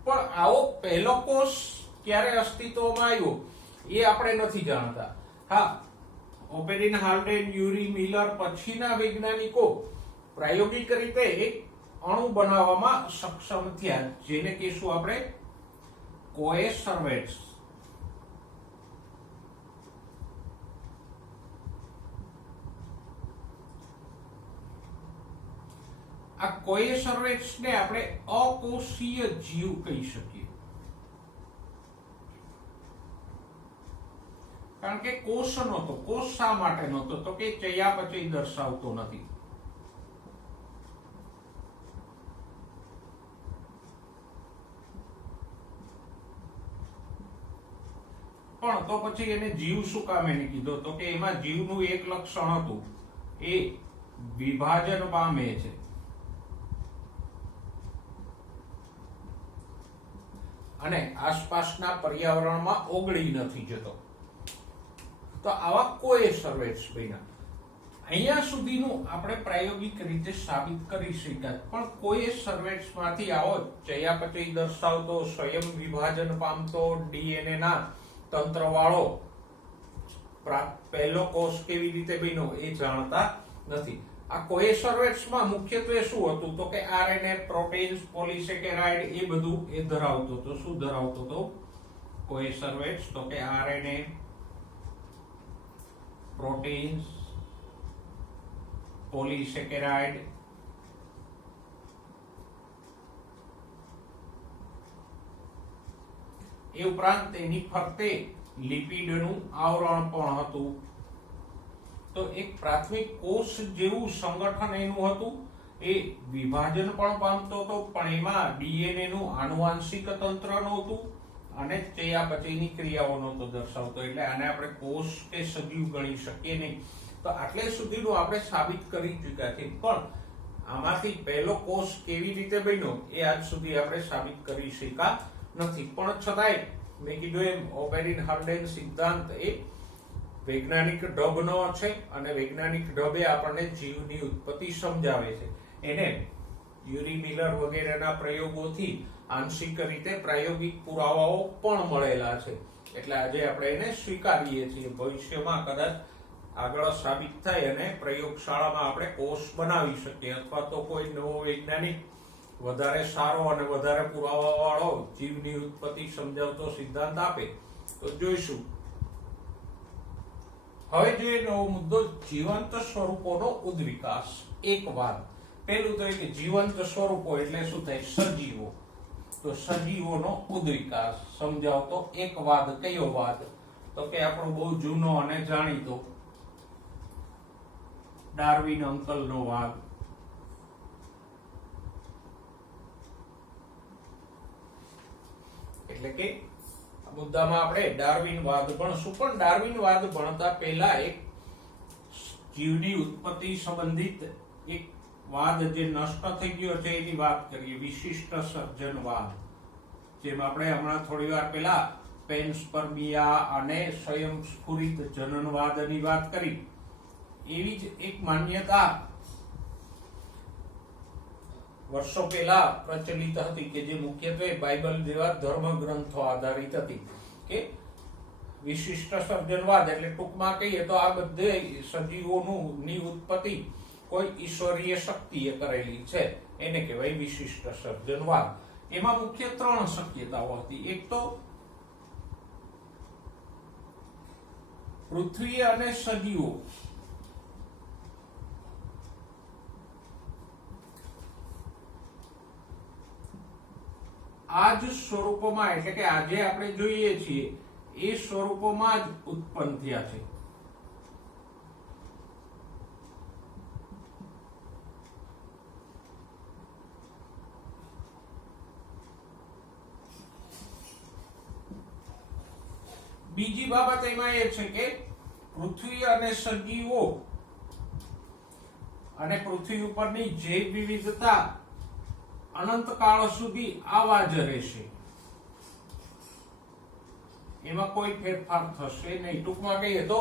પણ આવો પહેલો કોષ ક્યારે અસ્તિત્વમાં આવ્યો એ આપણે નથી જાણતા. હા, ઓપેરિન, હાલ્ડેન, યુરી મિલર પછીના વૈજ્ઞાનિકો પ્રાયોગિક રીતે એક અણુ બનાવવામાં સક્ષમ થયા, જેને કહીશું આપણે કોએ સર્વેટ્સ. આ કોએ સર્વેટ્સ ને આપણે અકોષીય જીવ કહી શકીએ, કારણ કે કોષ નહોતો. કોષ શા માટે નહોતો? તો કે ચયાપચય દર્શાવતો નથી. પણ તો પછી એને જીવ શું કામ એને કીધો? તો કે એમાં જીવનું એક લક્ષણ હતું, એ વિભાજન પામે છે. અને આસપાસના પર્યાવરણમાં ઓગળી નથી જતો. તો આવા કોઈ સર્વેટ્સ બન્યા. અહીંયા સુધીનું આપણે પ્રાયોગિક રીતે સાબિત કરી શક્યા. પણ કોઈ સર્વેટ્સ માંથી આવો ચયાપચય દર્શાવતો, સ્વયં વિભાજન પામતો, ડીએનએ ના તંત્ર વાળો પહેલો કોષ કેવી રીતે બન્યો એ જાણતા નથી. આ કોઈ સર્વેટ્સમાં મુખ્યત્વે શું હતું? તો કે આરએનએ, પ્રોટીન્સ, પોલિસેકેરાઇડ એ બધું એ ધરાવતો હતો. શું ધરાવતો હતો કોઈ સર્વેટ્સ? તો કે આરએનએ, પ્રોટીન્સ, પોલિસેકેરાઇડ એ ઉપરાંત એની ફરતે લિપિડનું આવરણ પણ હતું. તો એક પ્રાથમિક કોષ જેવું સંગઠન એનું હતું. એ વિભાજન પણ પામતો હતો, પણ એમાં ડીએનએ નું આનુવાંશિક તંત્ર નહોતું અને ચયાપચયની ક્રિયાઓ નહોતો દર્શાવતો. એટલે આને આપણે કોષ કે સજીવ ગણી શકીએ નહીં. તો આટલે સુધીનું આપણે સાબિત કરી ચૂક્યા છે. પણ આમાંથી પહેલો કોષ કેવી રીતે બન્યો એ આજ સુધી આપણે સાબિત કરી શક્યા નથી. પણ છતાંય મેં કીધું એમ ઓપેરિન હાલ્ડેન સિદ્ધાંત એ વૈજ્ઞાનિક ઢબનો છે અને વૈજ્ઞાનિક ઢબે આપણને જીવની ઉત્પત્તિ સમજાવે છે. એને યુરી મિલર વગેરેના પ્રયોગોથી આંશિક રીતે પ્રાયોગિક પુરાવાઓ પણ મળેલા છે. એટલે આજે આપણે એને સ્વીકારીએ છીએ. ભવિષ્યમાં કદાચ આગળ સાબિત થાય અને પ્રયોગશાળામાં આપણે કોષ બનાવી શકીએ, અથવા તો કોઈ નવો વૈજ્ઞાનિક વધારે સારો અને વધારે પુરાવા વાળો જીવની ઉત્પત્તિ સમજાવતો સિદ્ધાંત આપે તો જોઈશું. હવે જોઈએ નવો મુદ્દો, જીવંત સ્વરૂપોનો ઉદ્વિકાસ. એક વાત પેલું તો એ કે જીવંત સ્વરૂપો એટલે શું થાય? સજીવો. તો સજીવોનો ઉદ્વિકાસ સમજાવતો એક વાદ. કયો વાદ? તો કે આપણો બહુ જૂનો અને જાણીતો ડાર્વિન અંકલનો વાદ. એટલે કે મુદ્દામાં આપણે ડાર્વિન વાદ ભણશું. પણ ડાર્વિન વાદ ભણતા પહેલા એક જીવની ઉત્પત્તિ સંબંધિત એક વાદ જે નષ્ટ થઈ ગયો છે એની વાત કરીએ. વિશિષ્ટ સર્જનવાદ. જેમ આપણે હમણાં થોડી વાર પહેલા પેન્સપર્મિયા અને સ્વયંસ્ફુરિત જનનવાદની વાત કરી, એવી જ એક માન્યતા વર્ષો પહેલા પ્રચલિત હતી કે જે મુખ્યત્વે બાઇબલ જેવા ધર્મ ગ્રંથો આધારિત હતી. કે વિશિષ્ટ સર્જનવાદ એટલે ટૂંકમાં કહીએ તો આ બધે સજીવોનું ની ઉત્પત્તિ કોઈ ઈશ્વરીય શક્તિએ કરેલી છે, એને કહેવાય વિશિષ્ટ સર્જનવાદ. એમાં મુખ્ય 3 શક્યતાઓ હતી. એક તો પૃથ્વી અને સજીવો આ જ સ્વરૂપોમાં, એટલે કે આજે આપણે જોઈએ છીએ એ સ્વરૂપોમાં જ ઉત્પન્ન થયા છે. બીજી બાબત એમાં એ છે કે પૃથ્વી અને સજીવો અને પૃથ્વી ઉપરની જૈવ વિવિધતા અનંતકાળ સુધી આવા જ રહેશે, એમાં કોઈ ફેરફાર થશે નહીં. ટૂંકમાં કહીએ તો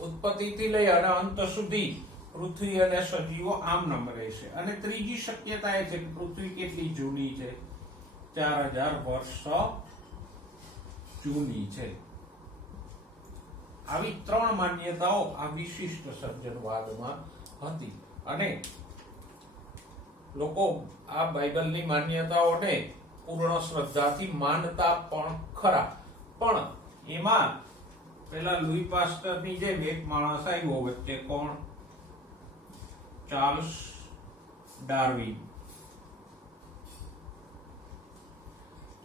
ઉત્પત્તિથી લઈ અને અંત સુધી પૃથ્વી અને સજીવો આમનામ રહેશે. અને ત્રીજી શક્યતા એ છે કે પૃથ્વી કેટલી જૂની છે? 4000 વર્ષ જૂની છે. આવી ત્રણ માન્યતાઓ આ વિશિષ્ટ સર્જનવાદમાં હતી. અને લોકો આ બાઇબલની માન્યતાઓને પૂર્ણ શ્રદ્ધાથી માનતા પણ ખરા. પણ એમાં પેલા લુઈ પાસ્ટરની જેમ એક માણસ આવ્યો વચ્ચે. કોણ? Charles Darwin.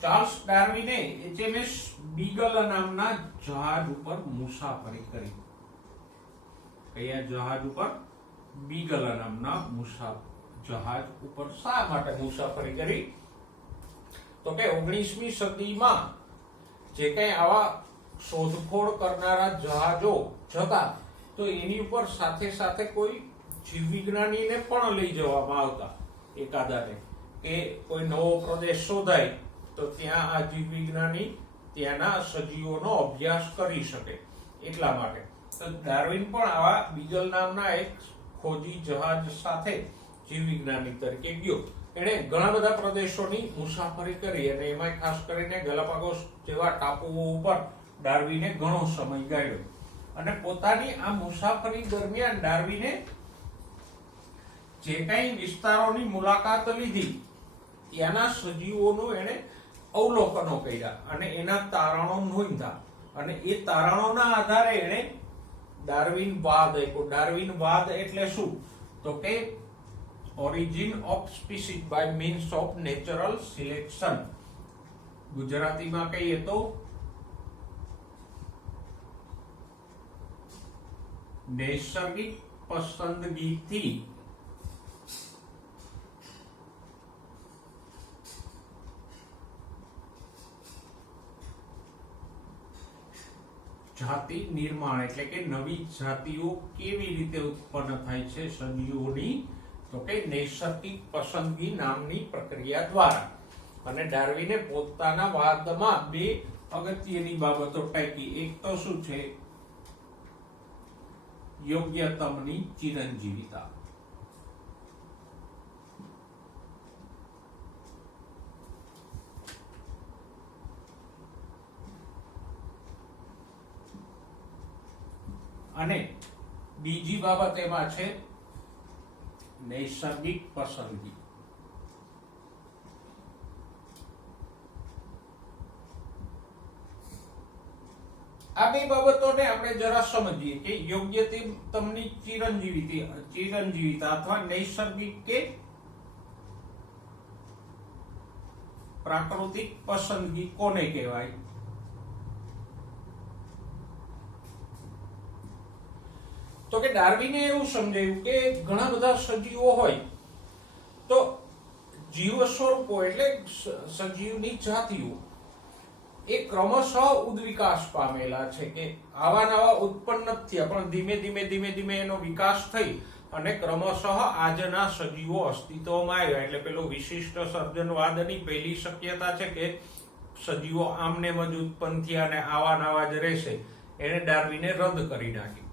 ચાર્લ્સ ડાર્વિને HMS બીગલ નામના જહાજ ઉપર મુસાફરી કરી. કયા જહાજ ઉપર? બીગલ નામના જહાજ ઉપર. શા માટે મુસાફરી કરી? તો કે 19મી સદીમાં જે કઈ આવા શોધખોળ કરનારા જહાજો જતા તો એની ઉપર સાથે સાથે કોઈ જીવ વિજ્ઞાનીને પણ લઈ જવામાં આવતા, એકાદાને, કે કોઈ નવો પ્રદેશ શોધાય તો ત્યાં આ જીવ વિજ્ઞાની ત્યાંના સજીવોનો અભ્યાસ કરી શકે. એટલા માટે તો ડાર્વિન પણ આવા બીગલ નામના એક ખોજી જહાજ સાથે જીવ વિજ્ઞાની તરીકે ગયો. એણે ઘણા બધા પ્રદેશોની મુસાફરી કરી અને એમાં ખાસ કરીને ગેલાપાગોસ જેવા ટાપુઓ ઉપર ડાર્વિને ઘણો સમય ગાળ્યો. અને પોતાની આ મુસાફરી દરમિયાન ડાર્વિને જે કઈ વિસ્તારોની મુલાકાત લીધી ત્યાંના સજીવોનું એણે અવલોકનો કર્યા અને એના તારણો નોંધ્યા. અને એ તારણોના આધારે એણે ડાર્વિનવાદ આપ્યો. ડાર્વિનવાદ એટલે શું? તો કે origin of species by means of natural selection. ગુજરાતીમાં કહીએ તો નૈસર્ગિક પસંદગીથી જાતિ નિર્માણ. એટલે કે નવી જાતિઓ કેવી રીતે ઉત્પન્ન થાય છે સજીવોની? તો કે નૈસર્ગિક પસંદગી નામની પ્રક્રિયા દ્વારા. અને ડાર્વિને પોતાના વાદમાં બે અગત્યની બાબતો ટાંકી. એક તો શું છે? યોગ્યતમની ચિરંજીવિતા. અને બીજી બાબત એમાં છે નૈસર્ગિક પસંદગી. આ બે બાબતોને આપણે જરા સમજીએ કે યોગ્યતમની ચિરંજીવિતા અથવા નૈસર્ગિક કે પ્રાકૃતિક પસંદગી કોને કહેવાય? તો કે ડાર્વિને એવું સમજાયું કે ઘણા બધા સજીવો હોય તો જીવ સ્વરૂપો એટલે સજીવની જાતિઓ એ ક્રમશઃ ઉદ્વિકાસ પામેલા છે. કે આવા નવા ઉત્પન્ન થયા પણ ધીમે ધીમે એનો વિકાસ થઈ અને ક્રમશઃ આજના સજીવો અસ્તિત્વમાં આવ્યા. એટલે પેલો વિશિષ્ટ સર્જનવાદની પહેલી શક્યતા છે કે સજીવો આમનેમ જ ઉત્પન્ન થયા અને આવા નવા જ રહેશે, એને ડાર્વિને રદ કરી નાખી.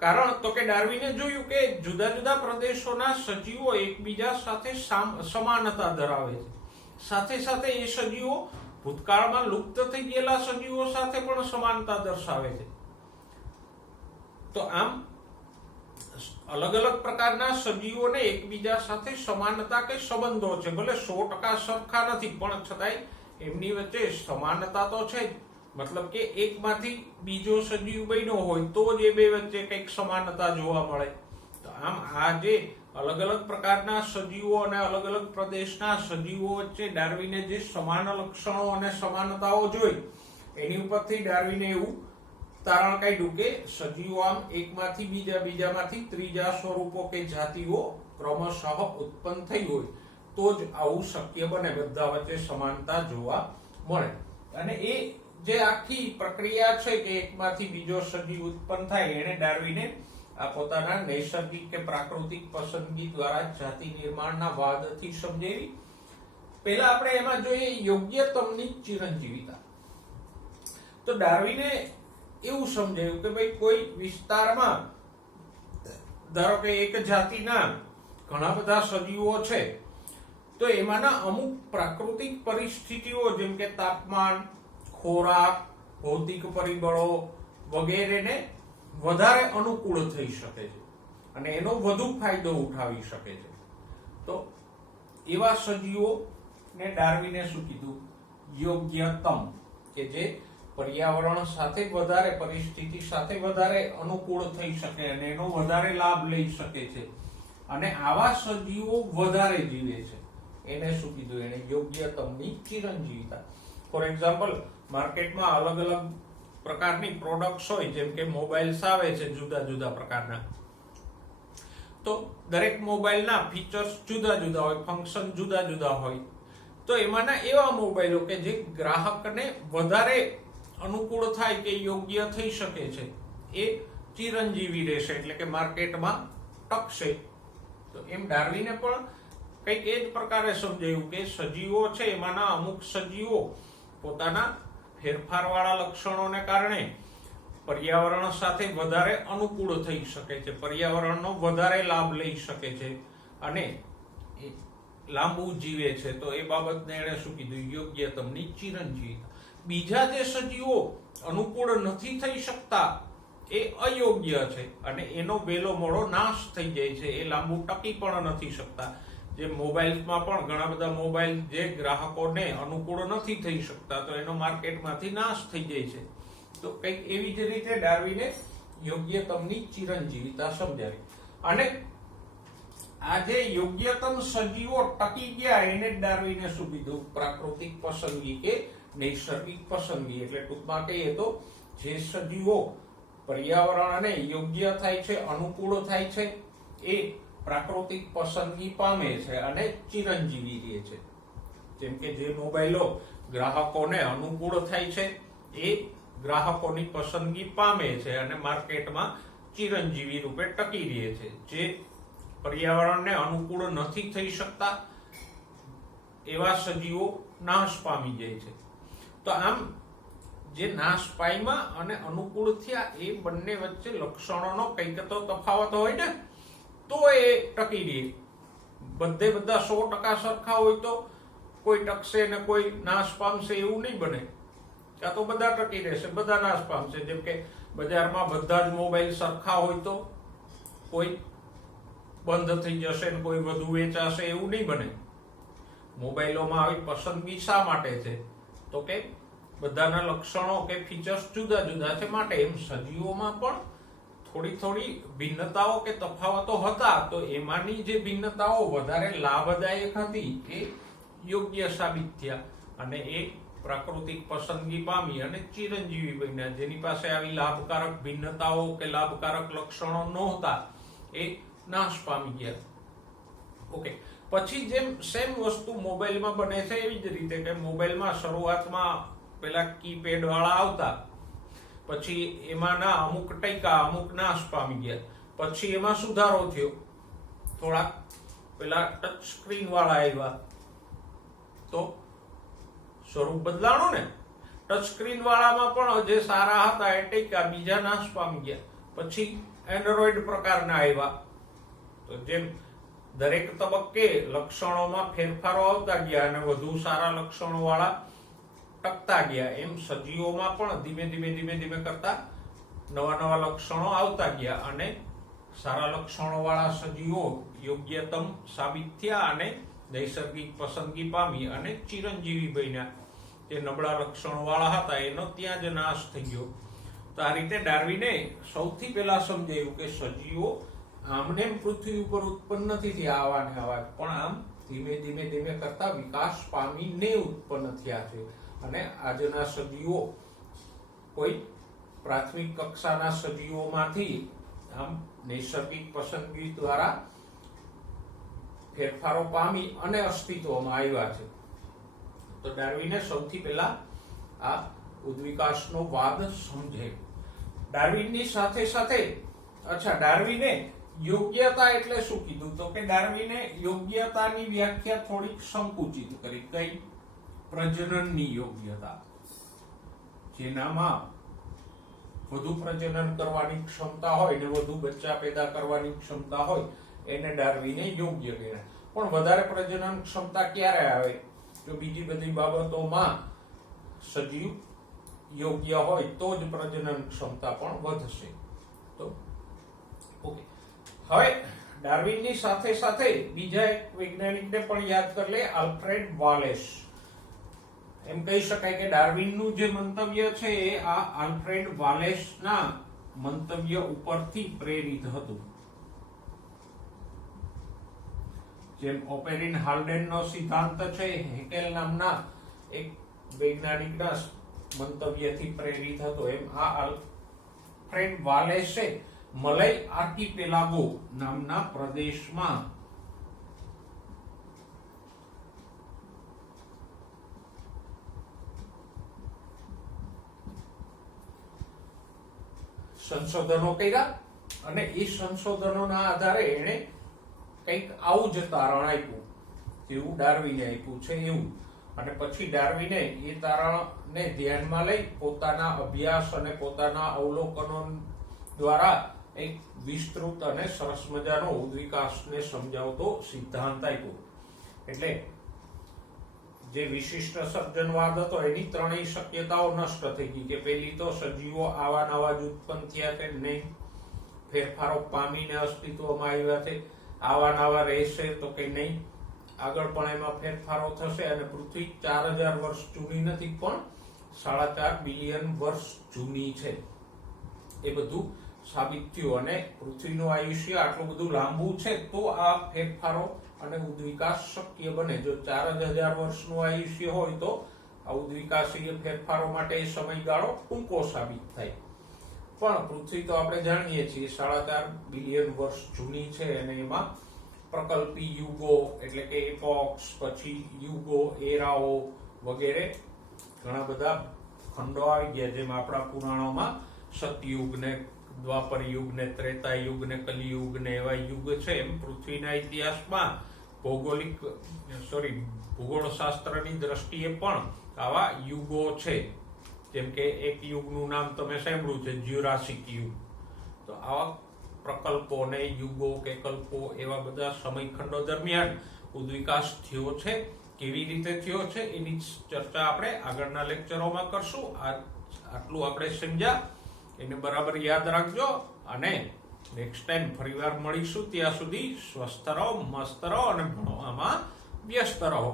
કારણ તો કે ડાર્વિને જોયું કે જુદા જુદા પ્રદેશોના સજીવો એકબીજા સાથે સમાનતા ધરાવે છે. સાથે સાથે એ સજીવો ભૂતકાળમાં લુપ્ત થઈ ગયેલા સજીવો સાથે પણ સમાનતા દર્શાવે છે. તો આમ અલગ અલગ પ્રકારના સજીવોને એકબીજા સાથે સમાનતા કે સંબંધો છે. ભલે 100% સરખા નથી પણ છતાંય એમની વચ્ચે સમાનતા તો છે જ. મતલબ કે એકમાંથી બીજો સજીવ બન્યો હોય તો જ એ બે વચ્ચે કંઈક સમાનતા જોવા મળે. તો આમ આ જે અલગ અલગ પ્રકારના સજીવો અને અલગ અલગ પ્રદેશના સજીવો વચ્ચે ડાર્વિને જે સમાન લક્ષણો અને સમાનતાઓ જોઈ એની ઉપરથી ડાર્વિને એવું તારણ કાઢ્યું કે સજીવો આમ એકમાંથી બીજામાંથી ત્રીજા સ્વરૂપો કે જાતિઓ ક્રમશઃ ઉત્પન્ન થઈ હોય તો જ આવું શક્ય બને, બધા વચ્ચે સમાનતા જોવા મળે. અને એ જે આખી પ્રક્રિયા છે કે એકમાંથી બીજો સજીવ ઉત્પન્ન થાય એને ડાર્વિને આ પોતાના નૈસર્ગિક કે પ્રાકૃતિક પસંદગી દ્વારા જાતિ નિર્માણના વાદથી સમજાવી. પહેલા આપણે એમાં જોઈએ યોગ્યતમની ચિરંજીવિતા. તો ડાર્વિને એવું સમજાયું કે ભાઈ કોઈ વિસ્તારમાં ધારો કે એક જાતિના ઘણા બધા સજીવો છે, તો એમાંના અમુક પ્રાકૃતિક પરિસ્થિતિઓ જેમ કે તાપમાન, ખોરાક, ભૌતિક પરિબળો વગેરેને વધારે અનુકૂળ થઈ શકે છે અને એનો વધુ ફાયદો ઉઠાવી શકે છે. તો એવા સજીવોને ડાર્વિને શું કીધું? યોગ્યતમ, કે જે પર્યાવરણ સાથે વધારે, પરિસ્થિતિ સાથે વધારે અનુકૂળ થઈ શકે અને એનો વધારે લાભ લઈ શકે છે અને આવા સજીવો વધારે જીવે છે, એને શું કીધું? એને યોગ્યતમની ચિરંજીવિતા. ફોર એક્ઝામ્પલ, માર્કેટમાં અલગ અલગ પ્રકારની પ્રોડક્ટ્સ હોય, જેમ કે મોબાઈલ્સ આવે છે જુદા જુદા પ્રકારના, તો દરેક મોબાઈલના ફીચર્સ જુદા જુદા હોય, ફંક્શન જુદા જુદા હોય. તો એમાંના એવા મોબાઈલો કે જે ગ્રાહકને વધારે અનુકૂળ થાય કે યોગ્ય થઈ શકે છે, એ ચિરંજીવી રહેશે, એટલે કે માર્કેટમાં ટકશે. તો એમ ડાર્વિને પણ કંઈક એ જ પ્રકારે સમજાયું કે સજીવો છે એમાંના અમુક સજીવો પોતાના ફેરફારવાળા લક્ષણોને કારણે પર્યાવરણ સાથે વધારે અનુકૂળ થઈ શકે છે, પર્યાવરણનો વધારે લાભ લઈ શકે છે અને લાંબુ જીવે છે. તો એ બાબતને એણે શું કીધું? યોગ્યતમની ચિરંજીવિતા. બીજા જે સજીવો અનુકૂળ નથી થઈ શકતા એ અયોગ્ય છે અને એનો વહેલો મોડો નાશ થઈ જાય છે, એ લાંબુ ટકી પણ નથી શકતા. જે મોબાઈલમાં પણ ઘણા બધા મોબાઈલ જે ગ્રાહકોને અનુકૂળ નથી થઈ શકતા, તો એનો માર્કેટમાંથી નાશ થઈ જાય છે. તો કંઈક એવી જ રીતે ડાર્વિને યોગ્યતમની ચિરંજીવિતા સમજાવી. અને આ જે યોગ્યતમ સજીવો ટકી ગયા એને ડાર્વિને શું કીધું? પ્રાકૃતિક પસંદગી કે નૈસર્ગિક પસંદગી. એટલે ટૂંકમાં કહીએ તો જે સજીવો પર્યાવરણને યોગ્ય થાય છે, અનુકૂળ થાય છે, એ પ્રાકૃતિક પસંદગી પામે છે અને ચિરંજીવી રહે છે. જેમ કે જે મોબાઈલો ગ્રાહકોને અનુકૂળ થાય છે એ ગ્રાહકોની પસંદગી પામે છે અને માર્કેટમાં ચિરંજીવી રૂપે ટકી રહે છે. જે પર્યાવરણને અનુકૂળ નથી થઈ શકતા એવા સજીવો નાશ પામી જાય છે. તો આમ જે નાશ પામ્યા અને અનુકૂળ થયા એ બંને વચ્ચે લક્ષણોનો કંઈક તો તફાવત હોય ને, તો એ ટકી રહે. બધે બધા 100% સરખા હોય તો કોઈ ટકશે ને કોઈ નાશ પામશે એવું નહીં બને. કાં તો બધા ટકી રહેશે, બધા નાશ પામશે. જેમ કે બજારમાં બધા જ મોબાઈલ સરખા હોય તો કોઈ બંધ થઈ જશે ને કોઈ વધુ વેચાશે એવું નહીં બને. મોબાઈલોમાં આવી પસંદગી શા માટે છે? તો કે બધાના લક્ષણો કે ફીચર્સ જુદા જુદા છે માટે. એમ સજીવોમાં પણ થોડી થોડી ભિન્નતાઓ કે તફાવતો હતા, તો એમાંની જે ભિન્નતાઓ વધારે લાભદાયક હતી એ યોગ્ય સાબિત થયા અને એ પ્રાકૃતિક પસંદગી પામી અને ચિરંજીવી બન્યા. જેની પાસે આવી લાભકારક ભિન્નતાઓ કે લાભકારક લક્ષણો નહોતા એ નાશ પામી ગયા. ઓકે, પછી જેમ સેમ વસ્તુ મોબાઈલમાં બને છે એવી જ રીતે કે મોબાઈલમાં શરૂઆતમાં પેલા કીપેડ વાળા આવતા, પછી એમાંના અમુક ટકા, અમુક નાશ પામી ગયા. પછી એમાં સુધારો થયો, થોડા પેલા ટચ સ્ક્રીન વાળા આવ્યા તો સ્વરૂપ બદલાણું ને. ટચ સ્ક્રીન વાળામાં પણ જે સારા હતા એ ટકા, બીજા નાશ પામી ગયા. પછી એન્ડ્રોઈડ પ્રકારના આવ્યા. તો જેમ દરેક તબક્કે લક્ષણોમાં ફેરફારો આવતા ગયા અને વધુ સારા લક્ષણો વાળા ટકતા ગયા, એમ સજીવોમાં પણ ધીમે ધીમે કરતા નવા નવા લક્ષણો આવતા ગયા અને સારા લક્ષણો વાળા સજીવો યોગ્યતમ સાબિત થયા અને નૈસર્ગિક પસંદગી પામી અને ચિરંજીવી બન્યા. જે નબળા લક્ષણો વાળા હતા એનો ત્યાં જ નાશ થઈ ગયો. તો આ રીતે ડાર્વિને સૌથી પહેલા સમજાયું કે સજીવો આમને પૃથ્વી ઉપર ઉત્પન્ન નથી થયા આવા ને આવા, પણ આમ ધીમે કરતા વિકાસ પામીને ઉત્પન્ન થયા છે. અને આજના સજીવો કોઈ પ્રાથમિક કક્ષાના સજીવોમાંથી આમ નૈસર્ગિક પસંદગી દ્વારા ફેરફારો પામી અને અસ્તિત્વમાં આવ્યા છે. તો ડાર્વિને સૌથી પહેલા આ ઉદ્વિકાસનો વાદ સમજે. ડાર્વિનની સાથે સાથે ડાર્વિને યોગ્યતા એટલે શું કીધું? તો કે ડાર્વિને યોગ્યતાની વ્યાખ્યા થોડીક સંકુચિત કરી. કઈ? પ્રજનનની યોગ્યતા, જેનામાં વધુ પ્રજનન કરવાની ક્ષમતા હોય ને વધુ બચ્ચા પેદા કરવાની ક્ષમતા હોય એને ડાર્વિને યોગ્ય ગણ્યા. પણ વધારે પ્રજનન ક્ષમતા ક્યારે આવે? જો બીજી બધી બાબતોમાં સજીવ યોગ્ય હોય તો જ પ્રજનન ક્ષમતા પણ વધશે. તો ઓકે, હવે ડાર્વિનની સાથે સાથે બીજા એક વૈજ્ઞાનિકને પણ યાદ કરી લે, આલ્ફ્રેડ વાલેસ. એમ કહી શકાય કે ડાર્વિનનું જે મંતવ્ય છે એ આ આલ્ફ્રેડ વાલેસના મંતવ્ય ઉપરથી પ્રેરિત હતું. જેમ ઓપેરિન હાલ્ડેનનો સિદ્ધાંત છે, હેકેલ નામના એક વૈજ્ઞાનિકના મંતવ્યથી પ્રેરિત હતો, એમ આ આલ્ફ્રેડ વાલેસે મલય આર્કિપેલાગો નામના પ્રદેશમાં સંશોધનો કર્યા અને એ સંશોધનોના આધારે એને કંઈક આવું જ તારણ આપ્યું જેવું ડાર્વિને આપ્યું છે એવું. અને પછી ડાર્વિને એ તારણને ધ્યાનમાં લઈ પોતાના અભ્યાસ અને પોતાના અવલોકનો દ્વારા એક વિસ્તૃત અને સરસ મજાનો ઉદ્વિકાસને સમજાવતો સિદ્ધાંત આપ્યો. એટલે જે વિશિષ્ટ સર્જનવાદ હતો એની ત્રણેય શક્યતાઓ નષ્ટ થઈ ગઈ. કે પહેલી તો સજીવો આવા નવા જ ઉત્પન્ન થયા છે નહીં, ફેરફારો પામીને અસ્તિત્વમાં આવ્યા છે, આવા નવા રહેશે તો કે નહીં, આગળ પણ એમાં ફેરફારો થશે. અને પૃથ્વી 4000 વર્ષ જૂની નથી પણ 4.5 બિલિયન વર્ષ જૂની છે. એ બધું સાબિત થયું અને પૃથ્વીનું આયુષ્ય આટલું બધું લાંબુ છે તો આ ફેરફારો અને ઉદ્વિકાસ શક્ય બને. જો 4000 વર્ષનું આયુષ્ય હોય તો આ ઉદ્વિકાસીય ફેરફારો માટે એ સમયગાળો ટૂંકો સાબિત થાય. પણ પૃથ્વી તો આપણે જાણીએ છીએ 4.5 બિલિયન વર્ષ જૂની છે અને એમાં પ્રકલ્પી યુગો એટલે કે એપોક્સ, પછી યુગો, એરાઓ વગેરે ઘણા બધા ખંડો આવી ગયા. જેમ આપણા પુરાણોમાં સતયુગ ને દ્વાપર યુગ ને ત્રેતા યુગ ને કલિયુગ ને એવા યુગ છે, એમ પૃથ્વીના ઇતિહાસમાં ભૂગોળશાસ્ત્રની દ્રષ્ટિએ પણ આવા યુગો છે. જેમ કે એક યુગનું નામ તમે સાંભળ્યું છે, જ્યુરાસિક યુગ. તો આવા પ્રકલ્પો ને યુગો કે કલ્પો એવા બધા સમયખંડો દરમિયાન ઉદ્વિકાસ થયો છે. કેવી રીતે થયો છે એની ચર્ચા આપણે આગળના લેક્ચરોમાં કરશું. આટલું આપણે સમજ્યા એને બરાબર યાદ રાખજો અને નેક્સ્ટ ટાઈમ ફરીવાર મળીશું. ત્યાં સુધી સ્વસ્થ રહો, મસ્ત રહો અને ભણવામાં વ્યસ્ત રહો.